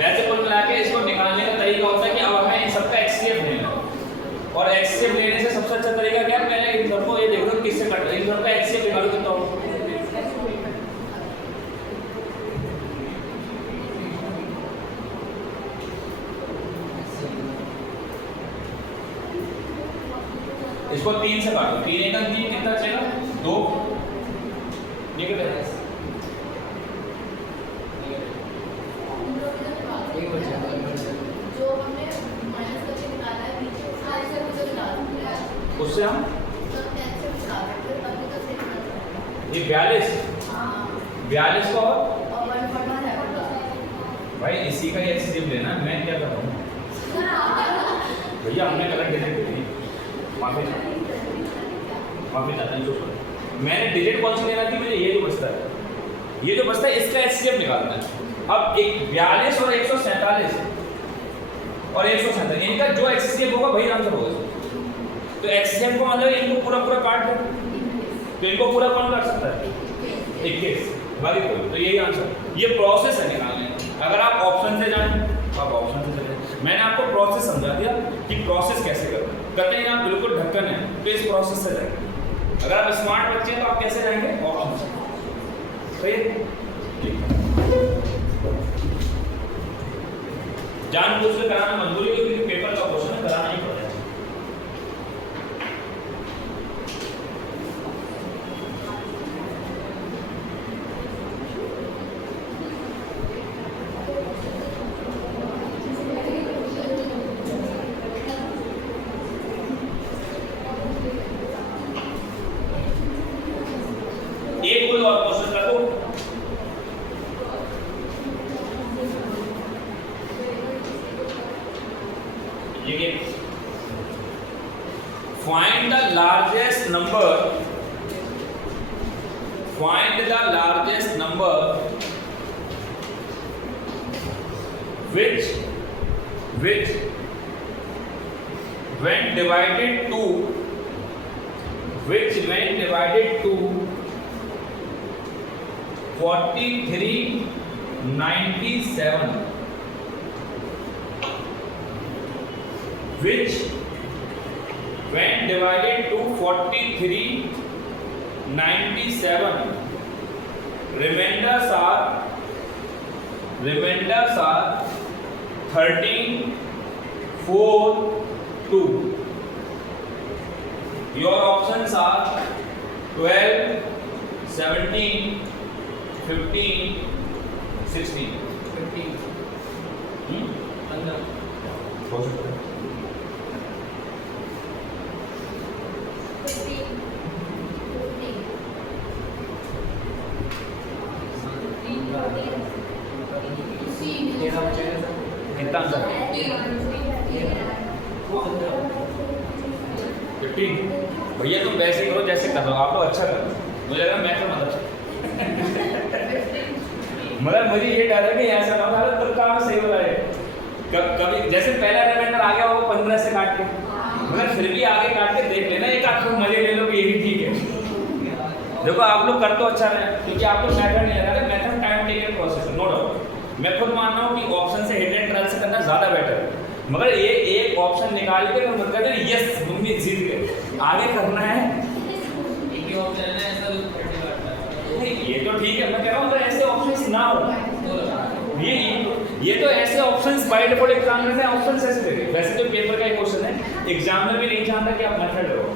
वैसे कुल मिला के इसको निकालने का तरीका होता है कि अब हमें इन सबका एक्ससीएफ लेना है, और एक्ससीएफ लेने से सबसे अच्छा तरीका क्या है, पहले इन सबको ये देखो किससे कट रहा है, इन सबका एक्ससीएफ निकालो कितना हो, इसको 3 से काटो, 3 एकम 3 कितना बचेगा 2, ये कितना है उससे हम ये 42 का और भाई इसी का एचसीएफ लेना, मैं क्या कर रहा हूँ भैया, हमने गलत डिजिट दी, माफी चाहता हूँ, मैंने डिजिट कौन सी लेना थी मुझे, ये जो बचता है, ये जो बचता है इसका एचसीएफ निकालना है। अब 42 और 147 और 147 इनका जो एचसीएफ होगा वही आंसर होगा। तो एचसीएफ को मतलब इनको पूरा काट दो, तो इनको पूरा कौन कर सकता है 21 बाकी कोई, तो यही आंसर, ये प्रोसेस है निकालने। अगर आप ऑप्शन से जाएं आप ऑप्शन से चले, मैंने आपको प्रोसेस समझा दिया कि प्रोसेस कैसे करना है। कहते हैं आप बिल्कुल ढक्कन है तो इस प्रोसेस से जाएंगे, अगर आप स्मार्ट बच्चे हैं तो आप कैसे जाएंगे ऑप्शन से, सही है। जानबूझ के कराना मंजूरी, क्योंकि पेपर का क्वेश्चन है, कराना ही पड़ेगा। एक कोई और क्वेश्चन रखो, find the largest number which when divided to 4397, which when divided to 4397 remainders are 13, 4, 2. Your options are 12, 17, 15, 16. 15. कितना आंसर 15? भैया तुम वैसे करो जैसे कर रहे हो, आप तो अच्छा कर रहे हो, मुझे लगा मैं तो मगर मुझे ये डर है कि ऐसा ना हो तो काम सही हो रहा है। कभी जैसे पहला रिमाइंडर आ गया होगा 15 से काट के, मगर फिर भी आगे काट के देख लेना, एक आप मजे ले लो कि ये भी ठीक है। देखो आप लोग कर तो अच्छा रहे हैं क्योंकि आप लोग मेथड नहीं लगा रहे, मेथड टाइम टेकिंग प्रोसेस है, नो डाउट। मैं खुद मान रहा हूँ कि ऑप्शन से हिट एंड रन से करना ज़्यादा बेटर है, मगर ये एक ऑप्शन निकाल के तो मतलब है यस मम्मी जीत गए, आगे करना है एक ही ऑप्शन है ऐसा ये तो ठीक है, मैं कह रहा हूँ ऐसे ऑप्शंस ना हो, ये तो ऐसे ऑप्शंस बाय डिफॉल्ट एग्जामिनर ने ऑप्शंस ऐसे दे दिए। वैसे तो पेपर का एक क्वेश्चन है, एग्जामिनर भी नहीं चाहता कि आप मेथड लगाओ,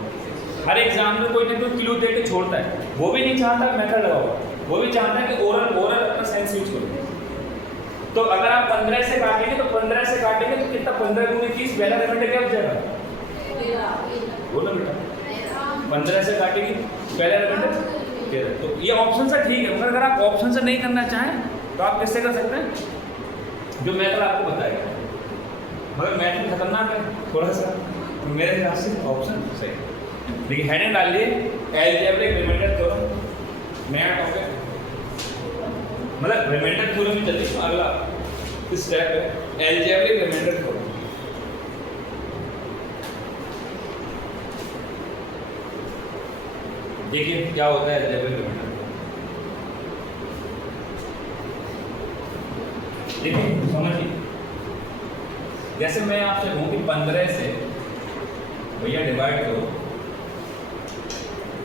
हर एग्जामिनर कोई ना कोई क्लू दे के छोड़ता है, वो भी नहीं चाहता मेथड लगाओ, वो भी चाहता है कि ओरल अपना सेंस यूज करो। तो अगर आप 15 से काटेंगे तो 15 से काटेंगे तो कितना 15 गुणे 30 पहला रिमाइंडर क्या हो जाएगा, बोलो बेटा 15 से काटेंगे पहला रिमाइंडर 13। तो ये ऑप्शन से ठीक है, मगर अगर आप ऑप्शन से नहीं करना चाहें तो आप किससे कर सकते हैं, जो मेथड आपको बताएगा, मगर मेथड खतरनाक है थोड़ा सा, तो मेरे हिसाब से ऑप्शन सही। देखिए हेडिंग डाल लिए अलजेब्रिक रिमाइंडर थ्योरम, नया टॉपिक, मतलब रिमाइंडर थ्योरम ही चलिए, अगला स्टेप है अलजेब्रिक रिमाइंडर थ्योरम। देखिए क्या होता है अलजेब्रिक रिमाइंडर, देखिए समझिए, जैसे मैं आपसे कहूँ कि 15 से भैया डिवाइड करो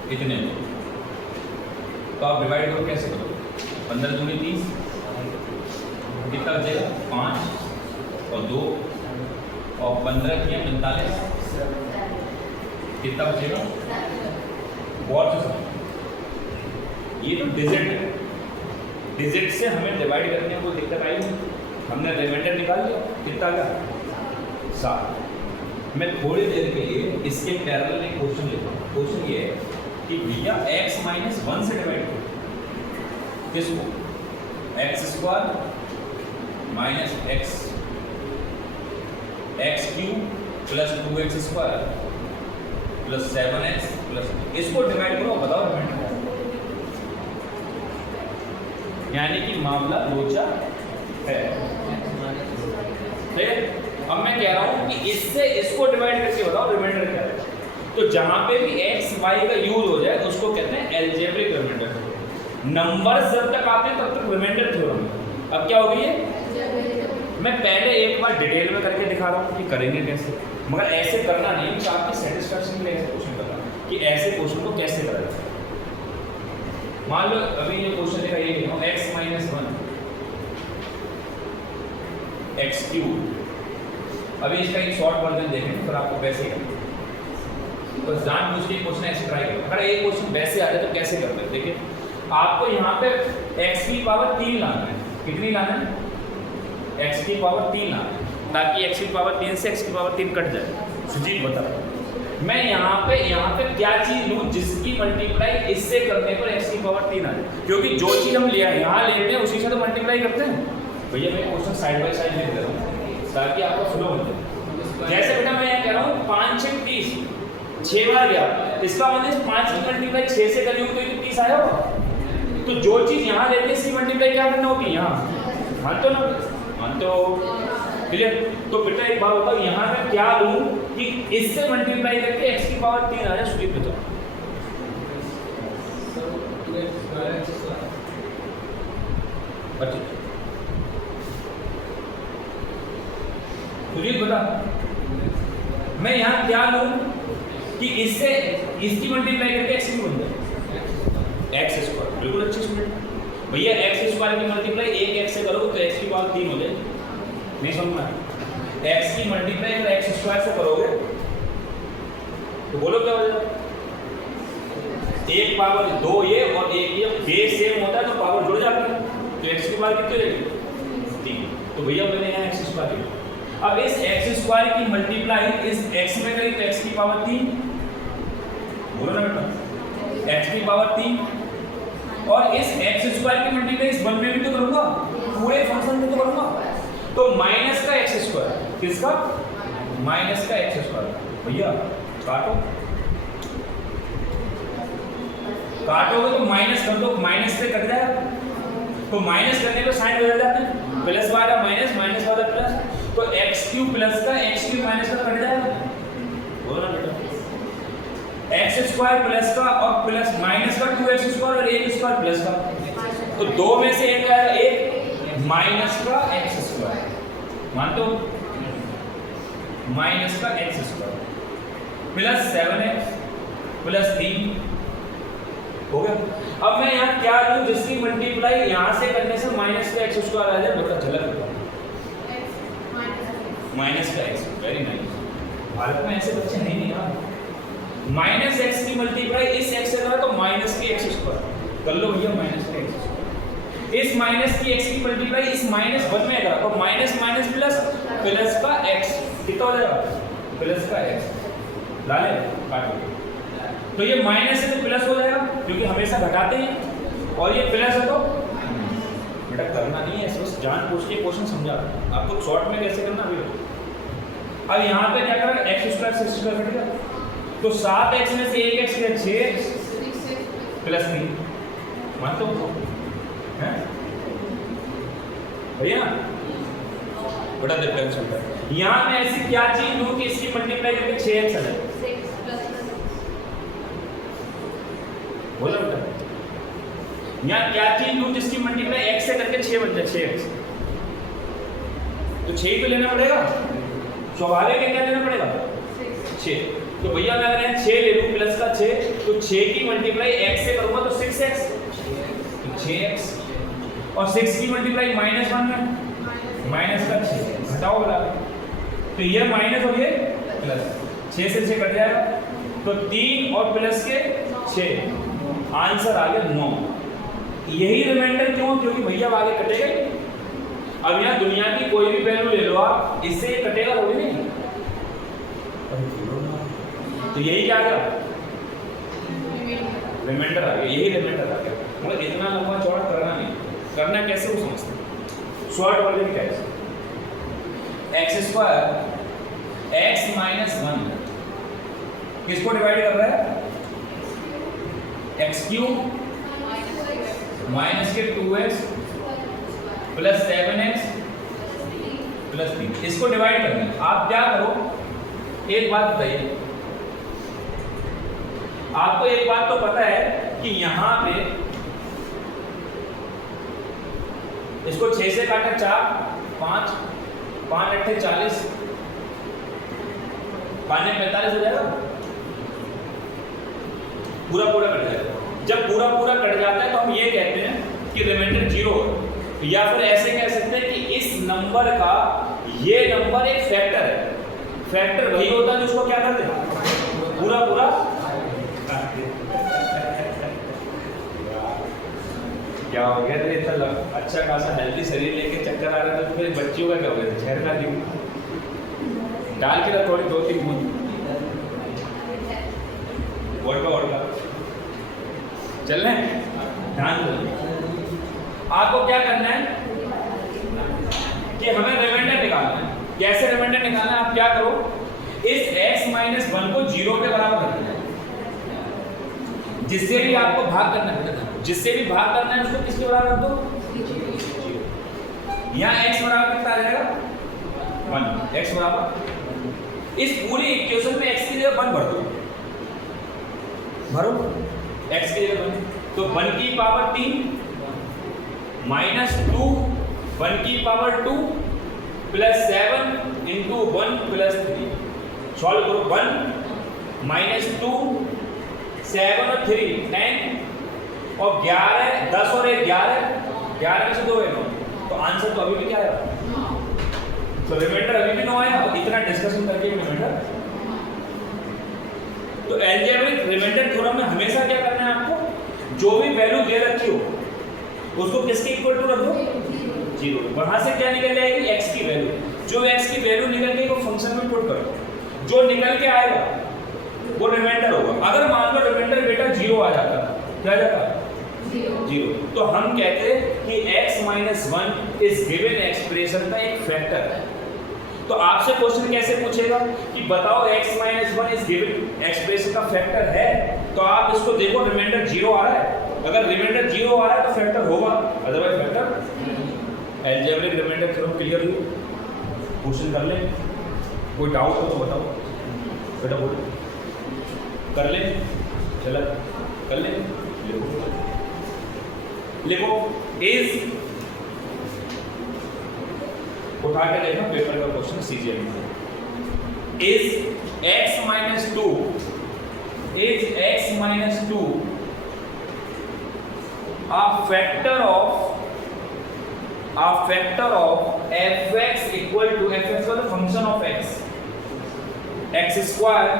कितने में, तो आप डिवाइड करो कैसे करो, 15 दूनी 30, कितना बचेगा 5 और 2 और 15 किया 45, कितना बचेगा? बहुत से ये तो डिजिट है, डिजिट से हमें डिवाइड करने में कोई दिक्कत आई नहीं, हमने रिमाइंडर निकाल लिया, कितना आ गया? 7। मैं थोड़ी देर के लिए इसके पैरेलल एक क्वेश्चन लेता हूँ। क्वेश्चन ये है कि भैया x माइनस 1 से डिवाइड करो किसको? x² minus x cube plus 2x² plus 7x plus, इसको डिवाइड करो, बताओ रिमाइंडर क्या है? यानी कि मामला लोचा है। ठीक, अब मैं कह रहा हूं कि इससे इसको डिवाइड करके बताओ रिमाइंडर क्या है। तो जहां पे भी x y का यूज हो जाए उसको कहते हैं अलजेब्रिक रिमाइंडर। नंबर जब तक आते हैं तब तक रिमाइंडर थ्योरम। अब क्या हो गई है? मैं पहले एक बार डिटेल में करके दिखा रहा हूं कि करेंगे कैसे, मगर ऐसे करना नहीं कि आपकी सेटिस्फैक्शन के लिए ऐसे क्वेश्चन करना कि ऐसे क्वेश्चन को कैसे करा जाए। मान लो अभी ये क्वेश्चन है, ये लिखो x माइनस 1 x क्यूब। अभी इसका एक शॉर्ट वर्जन देखें फिर आपको वैसे ही तो जानबूझ के क्वेश्चन ऐसे ट्राई करो। अगर एक क्वेश्चन वैसे आ जाए तो कैसे करते हैं? देखिए आपको यहाँ पे x की पावर 3 लाना है। कितनी लाना है? x की पावर 3 लाना है, ताकि x की पावर 3 से x की पावर 3 कट जाए। सुजीत बता, मैं यहाँ पे क्या चीज लूँ जिसकी मल्टीप्लाई इससे करने पर x की पावर 3 आ जाए? क्योंकि जो चीज हम लिया यहाँ लेते हैं उसी से तो मल्टीप्लाई करते हैं। भैया मैं क्वेश्चन साइड बाय साइड लिख दे रहा हूँ ताकि आपको फ्लो बन जाए। जैसे बेटा मैं यहाँ कह रहा हूँ 5 6 30, 6 बार गया, इसका मतलब 5 की मल्टीप्लाई 6 से करी होगी तो 30 आया होगा। तो जो चीज यहाँ लेते हैं इसकी मल्टीप्लाई क्या करना होगी? यहाँ मानते हो ना? मानते हो? क्लियर? तो बेटा एक बात बताओ, यहाँ मैं क्या लूँ कि इससे मल्टीप्लाई करके x की पावर 3 आ जाए? सुजीत बताओ। अच्छा सुजीत बता, मैं यहाँ क्या लूँ कि इससे इसकी मल्टीप्लाई करके x की बन जाए? x²। बिल्कुल अच्छी स्टूडेंट। भैया x² की मल्टीप्लाई एक x से करोगे तो x की पावर 3 हो जाए। नहीं समझना? x की मल्टीप्लाई अगर x² से करोगे तो बोलो क्या हो जाएगा? एक पावर 2 ये और एक ये, बेस सेम होता है तो पावर जुड़ जाती है, तो x की पावर कितनी हो जाएगी? 3। तो भैया मैंने यहाँ x² लिखा। अब इस x² की मल्टीप्लाई इस x में करी तो x की पावर 3, बोलो ना बेटा, x की पावर 3, और इस x² की मल्टीप्लाई इस 1 में भी तो करूंगा, पूरे फंक्शन में तो करूंगा। तो माइनस का x², किसका? माइनस का x²। भैया काटो, काटोगे तो माइनस कर दो, माइनस से कट जाएगा। तो माइनस करने पे साइन बदल जाते हैं, प्लस वाला माइनस, माइनस वाला प्लस, तो x³ प्लस का x³ माइनस का कट जाएगा। बोलो ना बेटा, x² प्लस का और प्लस माइनस का 2x² और a² प्लस का, तो दो में से एक आएगा, एक माइनस का x²। मानते हो? माइनस का x² प्लस 7x प्लस 3 हो गया। अब मैं यहाँ क्या लूँ जिसकी मल्टीप्लाई यहाँ से करने से माइनस का x² आ जाए? बेटा झलक बताओ। माइनस का x। Very nice. भारत में ऐसे बच्चे नहीं यार। माइनस x की मल्टीप्लाई इस x से करो तो माइनस की x² कर लो भैया, माइनस का x। इस माइनस की x की मल्टीप्लाई इस -1 में करा तो माइनस माइनस प्लस, प्लस का x कितना हो जाएगा? प्लस का x। लाले काटो, तो ये माइनस है तो प्लस हो जाएगा क्योंकि हमेशा घटाते हैं, और ये प्लस है तो बेटा करना नहीं है, बस जान पूछ के क्वेश्चन समझा आपको शॉर्ट में कैसे करना अभी। अब यहाँ पे क्या करें? x² 6² कटेगा, तो 7x में से 1x गया 6x प्लस 3। मानते हो हैं भैया? बड़ा डिफरेंस होता है। यहाँ मैं ऐसी क्या चीज लूँ कि इसकी मल्टीप्लाई करके 6x आ जाए? बोलो बेटा, यहाँ क्या चीज लूँ जिसकी मल्टीप्लाई x से करके 6 बन जाए? 6x। तो 6 ही तो लेना पड़ेगा, स्वाभाविक है। क्या लेना पड़ेगा? 6। तो भैया मैं अगर 6 ले लूँ प्लस का 6, तो 6 की मल्टीप्लाई x से करूंगा तो 6x, तो 6x, और 6 की मल्टीप्लाई -1 में माइनस का 6 घटाओ बराबर, तो ये माइनस और ये प्लस, 6 से 6 कट जाएगा, तो 3 और प्लस के 6, आंसर आ गया 9। यही रिमाइंडर क्यों? क्योंकि भैया आगे कटेगा ही। अब यहाँ दुनिया की कोई भी वैल्यू ले लो आप, इससे ये कटेगा होगी नहीं, तो यही क्या आ गया? रिमाइंडर आ गया, यही रिमाइंडर आ गया। मतलब इतना लंबा चौड़ा करना नहीं, करना कैसे वो समझते हैं। शॉर्ट वर्जन क्या है? x² x माइनस 1 किसको डिवाइड कर रहा है? x³ माइनस के 2x प्लस 7x प्लस 3, इसको डिवाइड करना है। आप क्या करो, एक बात बताइए, आपको एक बात तो पता है कि यहां पे इसको 6 से काटा 4, 5, 5 8 40, 5 में 45 हो जाएगा, पूरा पूरा कट जाएगा। जब पूरा पूरा कट जाता है तो हम ये कहते हैं कि रिमाइंडर 0 है, या फिर ऐसे कह सकते हैं कि इस नंबर का ये नंबर एक फैक्टर है। फैक्टर वही होता है जिसको क्या करते हैं? पूरा पूरा क्या हो गया? तो इतना अच्छा खासा हेल्दी शरीर लेके चक्कर आ रहा था, तो फिर बच्चियों का क्या हो गया? जहर का दी डाल के थोड़ी 2-3 बूंद वोडका चल रहे हैं। ध्यान दो, आपको क्या करना है कि हमें रिमाइंडर निकालना है। कैसे रिमाइंडर निकालना है? आप क्या करो, इस x माइनस 1 को 0 के बराबर रखना है, जिससे भी आपको भाग करना है, जिससे भी भाग करना है उसको किसके बराबर रख दो? यहाँ x बराबर कितना आ जाएगा? 1। x बराबर, इस पूरी इक्वेशन में x की जगह 1 भर दो, भरो x की जगह 1, तो 1 की पावर 3 माइनस 2 1 की power 2 plus 7 into 1 plus 3, solve करो। 1 माइनस 2 7 और 3 10 और 11 10 और 1 11 में से 2 है 9, तो आंसर तो अभी भी क्या आया? तो रिमाइंडर अभी भी 9 आया। इतना डिस्कशन करके रिमाइंडर, तो अलजेब्रिक रिमाइंडर थ्योरम में हमेशा क्या करना है आपको? जो भी वैल्यू दे रखी हो उसको किसके इक्वल टू रख दो? 0। वहां से क्या निकल जाएगी? x की वैल्यू। जो x की वैल्यू निकल गई वो फंक्शन में पुट करो, जो निकल के आएगा वो रिमाइंडर होगा। अगर मान लो रिमाइंडर बेटा 0 आ जाता, क्या आ जाता? 0, तो हम कहते हैं कि x माइनस 1 इस गिवन एक्सप्रेशन का एक फैक्टर है। तो आपसे क्वेश्चन कैसे पूछेगा कि बताओ x माइनस 1 इस गिवन एक्सप्रेशन का फैक्टर है, तो आप इसको देखो, रिमाइंडर 0 आ रहा है। अगर रिमाइंडर 0 आ रहा है तो फैक्टर होगा, otherwise factor. Algebraic remainder theorem clear हुई? क्वेश्चन कर ले, कोई डाउट हो तो बताओ बेटा, बोलो कर ले, चलो कर ले। लिखो इज, उठा के देखो पेपर का question CGL. Is x minus 2 a factor of fx equal to fx was the function of x square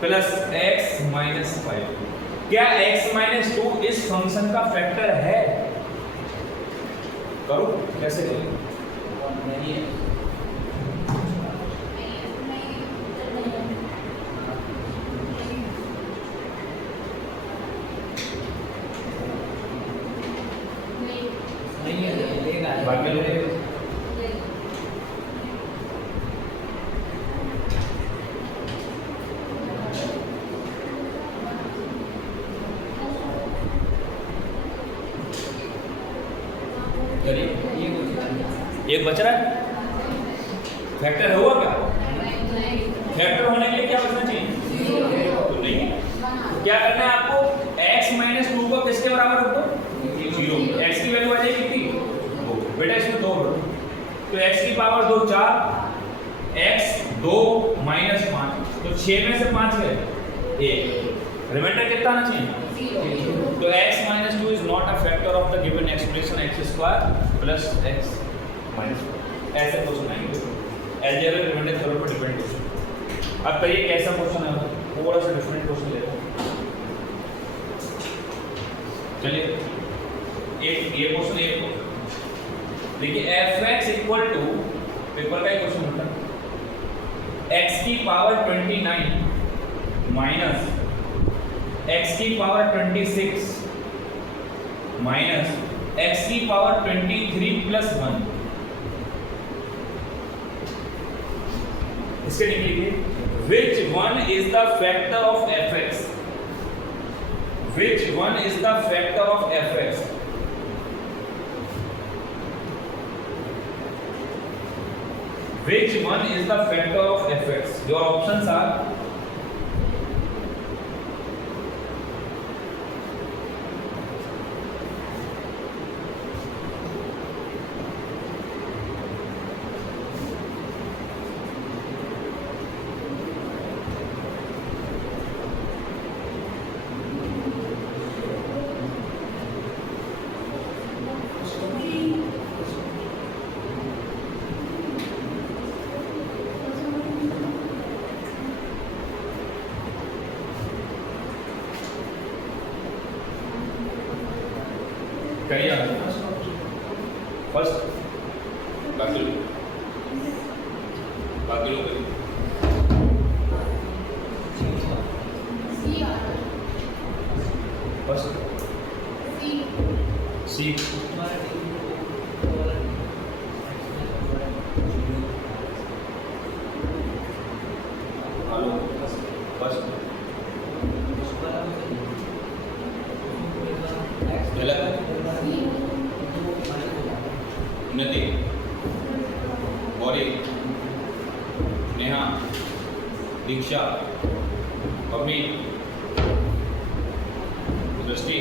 plus x minus 5। क्या x minus 2 इस फंक्शन का फैक्टर है? करो, कैसे करें? नहीं है। बाकी लोग एक बच रहा है, फैक्टर हुआ क्या? फैक्टर होने के लिए क्या बचना चाहिए? तो नहीं, क्या करना है आपको? x माइनस 2 को किसके बराबर रख दो? 0। x की वैल्यू आ जाएगी कितनी? बेटा इसमें 2 भरो, तो x की पावर 2 4, x 2 माइनस 5, तो 6 में से 5 गए 1, रिमाइंडर कितना आना चाहिए? तो x minus 2 is not a factor of the given expression x square plus x minus 4। ऐसे क्वेश्चन आएंगे अलजेब्रिक रिमाइंडर थ्योरम पर डिपेंड क्वेश्चन। अब कहिए कैसा क्वेश्चन है? थोड़ा सा डिफरेंट क्वेश्चन लेते हैं। चलिए एक ये क्वेश्चन देखिए, fx इक्वल टू, पेपर का ही क्वेश्चन होता है, x की पावर 29 माइनस x की पावर 26 माइनस x की पावर 23 प्लस 1, इसके लिखिए which one is the factor of fx, which one is the factor of fx, which one is the factor of fx, your options are करिए फर्स्ट, बाकी लोग फर्स्ट सी हेलो फर्स्ट उन्नति, गौरी, नेहा, दीक्षा, पम्मी, दृष्टि,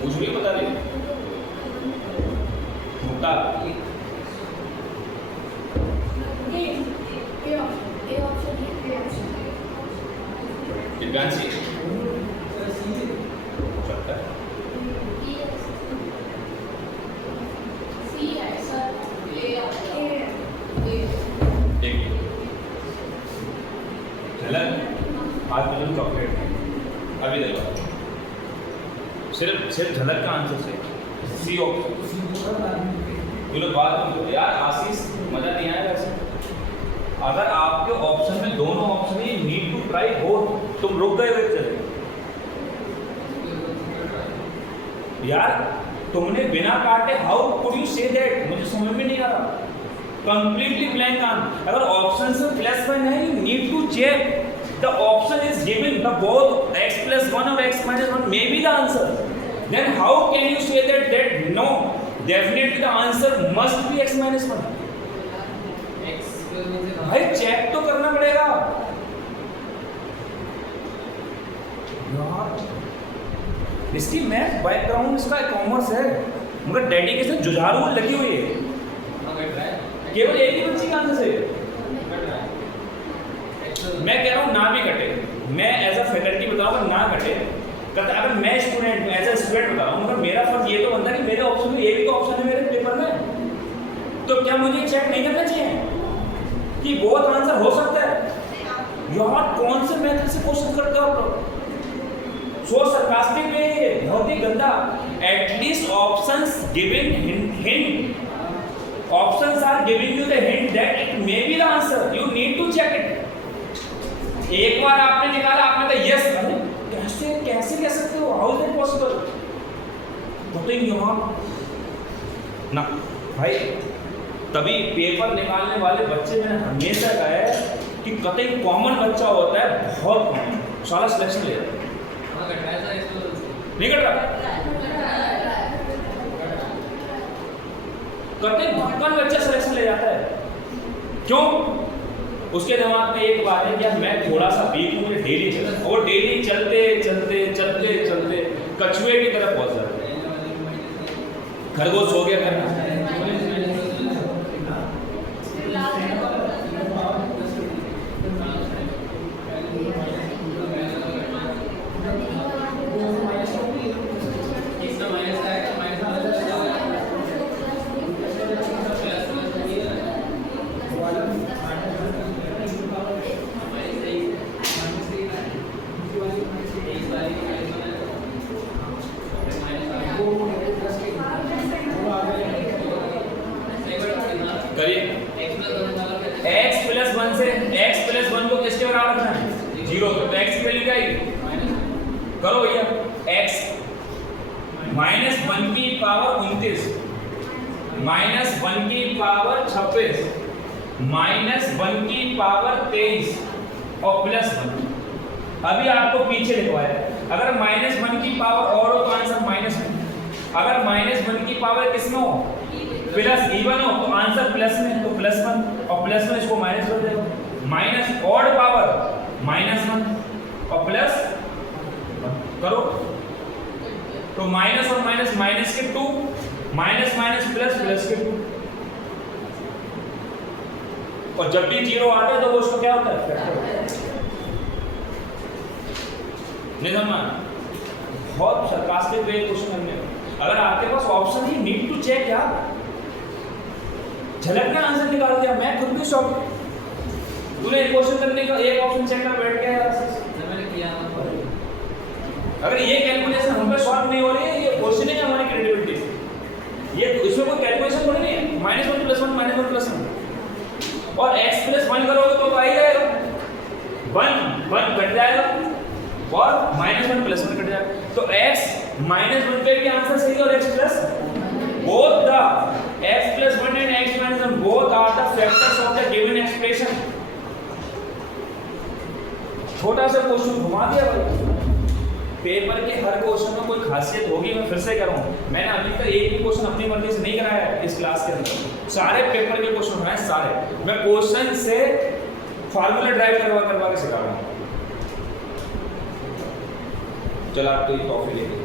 मुझे भी बता रही मुक्ता, दिव्यांशी, चॉकलेट अभी देखो, सिर्फ झलक का आंसर से सी ऑप्शन। ये लोग बात नहीं करो यार, आशीष मजा नहीं आएगा ऐसे। अगर आपके ऑप्शन में दोनों ऑप्शन ही नीड टू ट्राई हो, तुम रुक गए हुए चले यार, तुमने बिना काटे how could you say that, मुझे समझ में नहीं आ रहा। Completely blank answer. अगर ऑप्शन से +1 है, you need to check the option is given, the both x plus 1 or x minus 1 may be the answer. Then how can you say that no, definitely the answer must be x minus 1? भाई चेक तो करना पड़ेगा यार। इसकी मैथ बैकग्राउंड, इसका कॉमर्स है, मगर डेडिकेशन जुझारू लगी हुई है। केवल एक ही बच्ची का आंसर है। मैं कह रहा हूँ ना भी कटे, मैं एज अ फैकल्टी बताऊंगा ना कटे। अगर मैं स्टूडेंट हूँ, एज अ स्टूडेंट बता रहा हूँ, मगर मेरा फर्ज ये तो बनता है कि मेरे ऑप्शन में ये भी तो ऑप्शन है मेरे पेपर में, तो क्या मुझे चेक नहीं करना चाहिए कि बहुत आंसर हो सकता है? यार कौन से मेथड से क्वेश्चन करते हो आप लोग? सो सरकास्टिक है ये, बहुत ही गंदा। At least options giving hint, options are giving you the hint that it may be the answer, you need to check it. एक बार आपने निकाला, आपने कहा यस, कैसे कैसे कह सकते हो? How is it possible? Putting your ना भाई, तभी पेपर निकालने वाले बच्चे मैंने हमेशा कहा है कि कतई कॉमन बच्चा होता है, बहुत कॉमन, सारा सिलेक्शन ले जाता है। नहीं कट रहा, कतई भक्कन बच्चा सिलेक्शन ले जाता है। क्यों? उसके दिमाग में एक बात है कि मैं थोड़ा सा वीक हूँ, मुझे डेली चलना, और डेली चलते चलते चलते चलते कछुए की तरफ पहुंच जाते हैं। खरगोश हो गया करना। 0 तो x की वैल्यू क्या आएगी करो भैया x -1 की पावर 29 -1 की पावर 26 -1 की पावर 23 और +1। अभी आपको पीछे लिखवाया अगर -1 की पावर और हो तो आंसर -1, अगर -1 की पावर किसमें हो प्लस इवन हो तो आंसर प्लस में तो +1 और +1 इसको माइनस कर देगा माइनस ऑड पावर -1 और प्लस करो तो माइनस और माइनस माइनस के 2 माइनस माइनस प्लस प्लस के 2 और जब भी 0 आता है तो वो उसको क्या होता है फैक्टर नहीं समझना बहुत सरकास्टिक वे क्वेश्चन हमने अगर आपके पास ऑप्शन ही नीड टू चेक यार झलक में आंसर निकाल दिया मैं खुद भी शॉक तूने एक क्वेश्चन करने का एक ऑप्शन चेक कर बैठ गया यार मैंने किया अगर ये कैलकुलेशन हम पे सॉल्व नहीं हो रही है ये क्वेश्चन है हमारी क्रेडिबिलिटी ये इसमें कोई कैलकुलेशन थोड़ी नहीं है -1 + 1 -1 + 1 और x + 1 करोगे तो आ ही जाएगा 1 कट जाएगा और -1 + 1 कट जाएगा तो x -1 पे भी आंसर सही और x plus both the x + 1 and x - 1 both are the factors of the given expression छोटा सा क्वेश्चन घुमा दिया भाई पेपर के हर क्वेश्चन में कोई खासियत होगी मैं फिर से कह रहा हूं मैंने अभी तक एक भी क्वेश्चन अपनी मर्जी से नहीं कराया है इस क्लास के अंदर सारे पेपर के क्वेश्चन उठाए सारे मैं क्वेश्चन से फार्मूला ड्राइव करवा के सिखा रहा हूं चलो आप तो ये टॉफी ले लो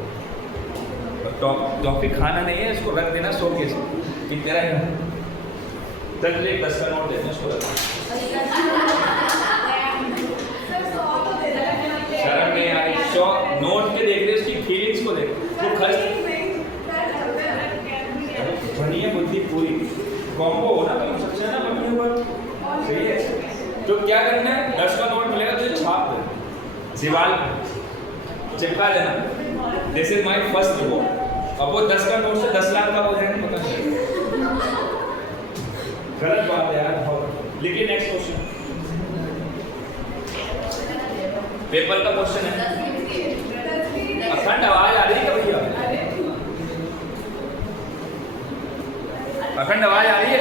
टॉफी खाना नहीं है इसको रख देना सो के कि तेरा चल ले 10 का नोट देना इसको रख शर्म नहीं आ रही शो नोट के देख रहे उसकी फीलिंग्स को देख वो खर्च बढ़िया बुद्धि पूरी कॉम्बो हो ना तो सबसे ना अपने ऊपर सही है तो क्या करना है 10 का नोट मिलेगा तो छाप दे दीवार चिपका देना this is my first reward अब वो 10 का नोट से 10 लाख का हो जाएगा पता नहीं गलत बात है यार लेकिन नेक्स्ट क्वेश्चन पेपर का क्वेश्चन है अखंड आवाज आ रही है क्या भैया अखंड आवाज आ रही है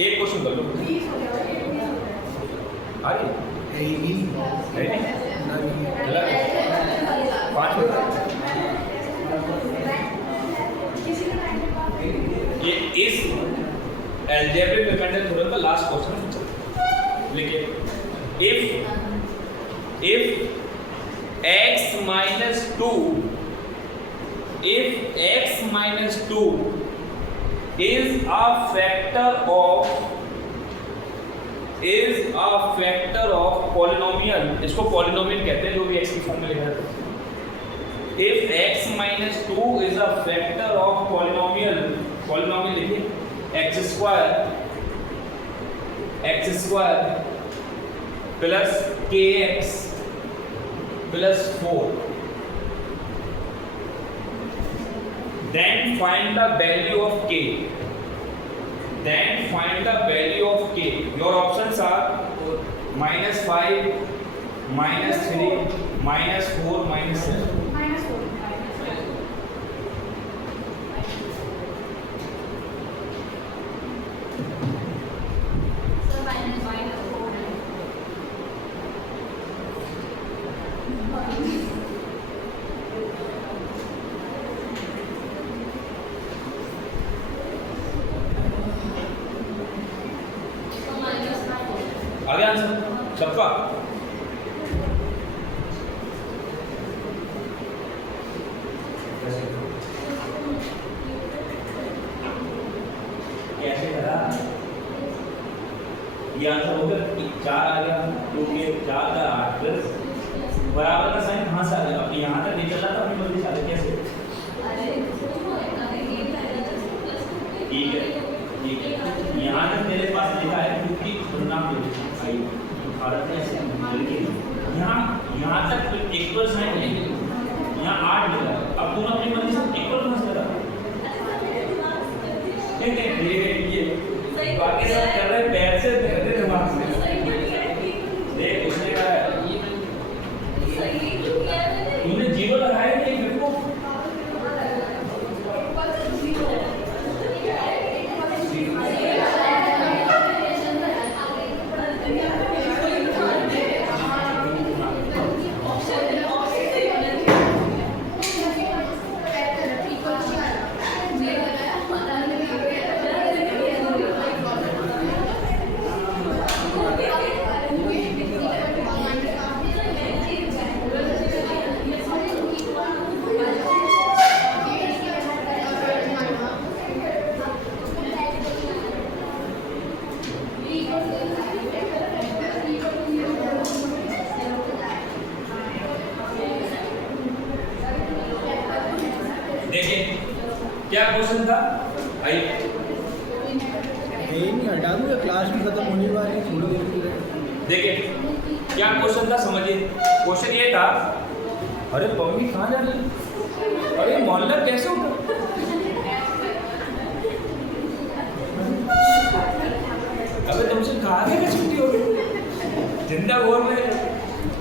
एक क्वेश्चन कर लो आ रही है 5 मिनट ये इस अलजेब्रिक मैकेनिज्म थ्योरम का लास्ट क्वेश्चन लिखिए if x minus 2 is a factor of polynomial इसको polynomial कहते हैं जो भी x की फॉर्म में लिखा है if x minus 2 is a factor of polynomial लिखिए x square plus kx plus 4 then find the value of k your options are -5 -3 -4 -7 आगे आंसर सबका कैसे करा ये आंसर हो गया 4 आ गया क्योंकि 4 का 8 प्लस बराबर का साइन कहां से आ गया अपने यहां तक नहीं चल रहा था अपनी मर्जी से आ गया कैसे ठीक है यहाँ तक मेरे पास लिखा है क्योंकि परिणाम भारत में ऐसे यहाँ तक इक्वल साइन है यहाँ 8 मिला अब दोनों अपनी मर्जी से इक्वल कहां से लगा ठीक है ये बाकी सब कर रहे हैं देखिए क्या क्वेश्चन था, आइए नहीं हटा दूंगा, क्लास भी खत्म होने वाली है, थोड़ी देर के लिए। देखिए क्या क्वेश्चन था समझिए। क्वेश्चन ये था, अरे पम्मी कहाँ जा रही है, अरे मोहल्ला कैसे उठा, अबे तुमसे कहा गया कि छुट्टी हो गई, जिंदा घोर में।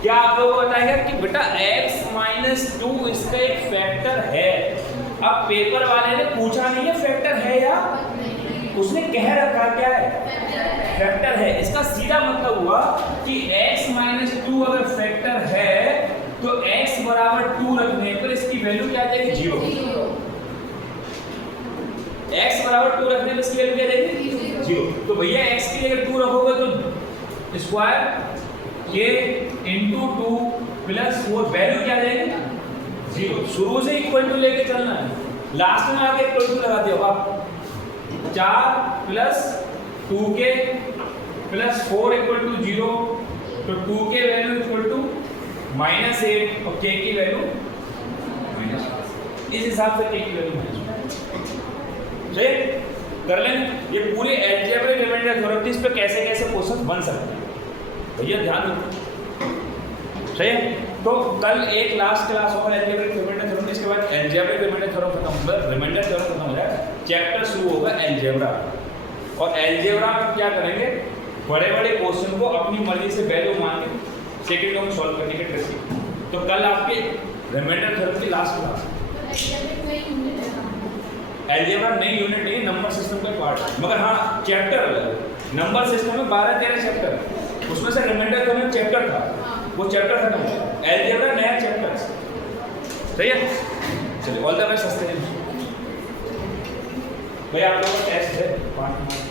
क्या आप लोगों को बताएगा कि बेटा x-2 इसका एक फैक्टर है। अब पेपर वाले ने पूछा नहीं है फैक्टर है या, उसने कह रखा क्या है, फैक्टर है। इसका सीधा मतलब हुआ कि x-2 अगर फैक्टर है तो x बराबर 2 रखने पर इसकी वैल्यू क्या आ जाएगी, 0। x बराबर 2 रखने पर इसकी वैल्यू क्या आ जाएगी, 0। तो भैया x की जगह 2 रखोगे तो स्क्वायर ये इंटू 2 प्लस 4 वैल्यू क्या आ जाएगी, 0। शुरू से इक्वल टू लेके चलना है, लास्ट में आके इक्वल टू लगा दियो आप। 4 plus 2k plus 4 equal to 0, तो 2k वैल्यू इक्वल टू -8 और k की वैल्यू -5। इस हिसाब से k की वैल्यू -5 कर लेंगे। ये पूरे अलजेब्रिक रिमाइंडर थ्योरम इस पे कैसे कैसे क्वेश्चन बन सकते हैं भैया, ध्यान रखो। सही है, तो कल एक लास्ट क्लास होगा अलजेब्रिक रिमाइंडर थ्योरम, इसके बाद अलजेब्रिक रिमाइंडर थ्योरम खत्म होगा, रिमाइंडर थ्योरम खत्म हो जाएगा, चैप्टर शुरू होगा अलजेब्रा। और अलजेब्रा में क्या करेंगे, बड़े बड़े क्वेश्चन को अपनी मर्जी से वैल्यू मान के सेकंडों में सॉल्व करने की ट्रिक। तो कल आपके रिमाइंडर थ्योरम की लास्ट क्लास। अलजेब्रा नई यूनिट नहीं, नंबर सिस्टम का पार्ट है, मगर हाँ चैप्टर अलग। नंबर सिस्टम में 12-13 चैप्टर, उसमें से रिमाइंडर थ्योरम चैप्टर था, वो चैप्टर खत्म हो गया, अलजेब्रा नया चैप्टर। सही है, चलिए ऑल द बेस्ट। हंसते हैं भैया, आप लोगों का टेस्ट है 5 मार्क्स।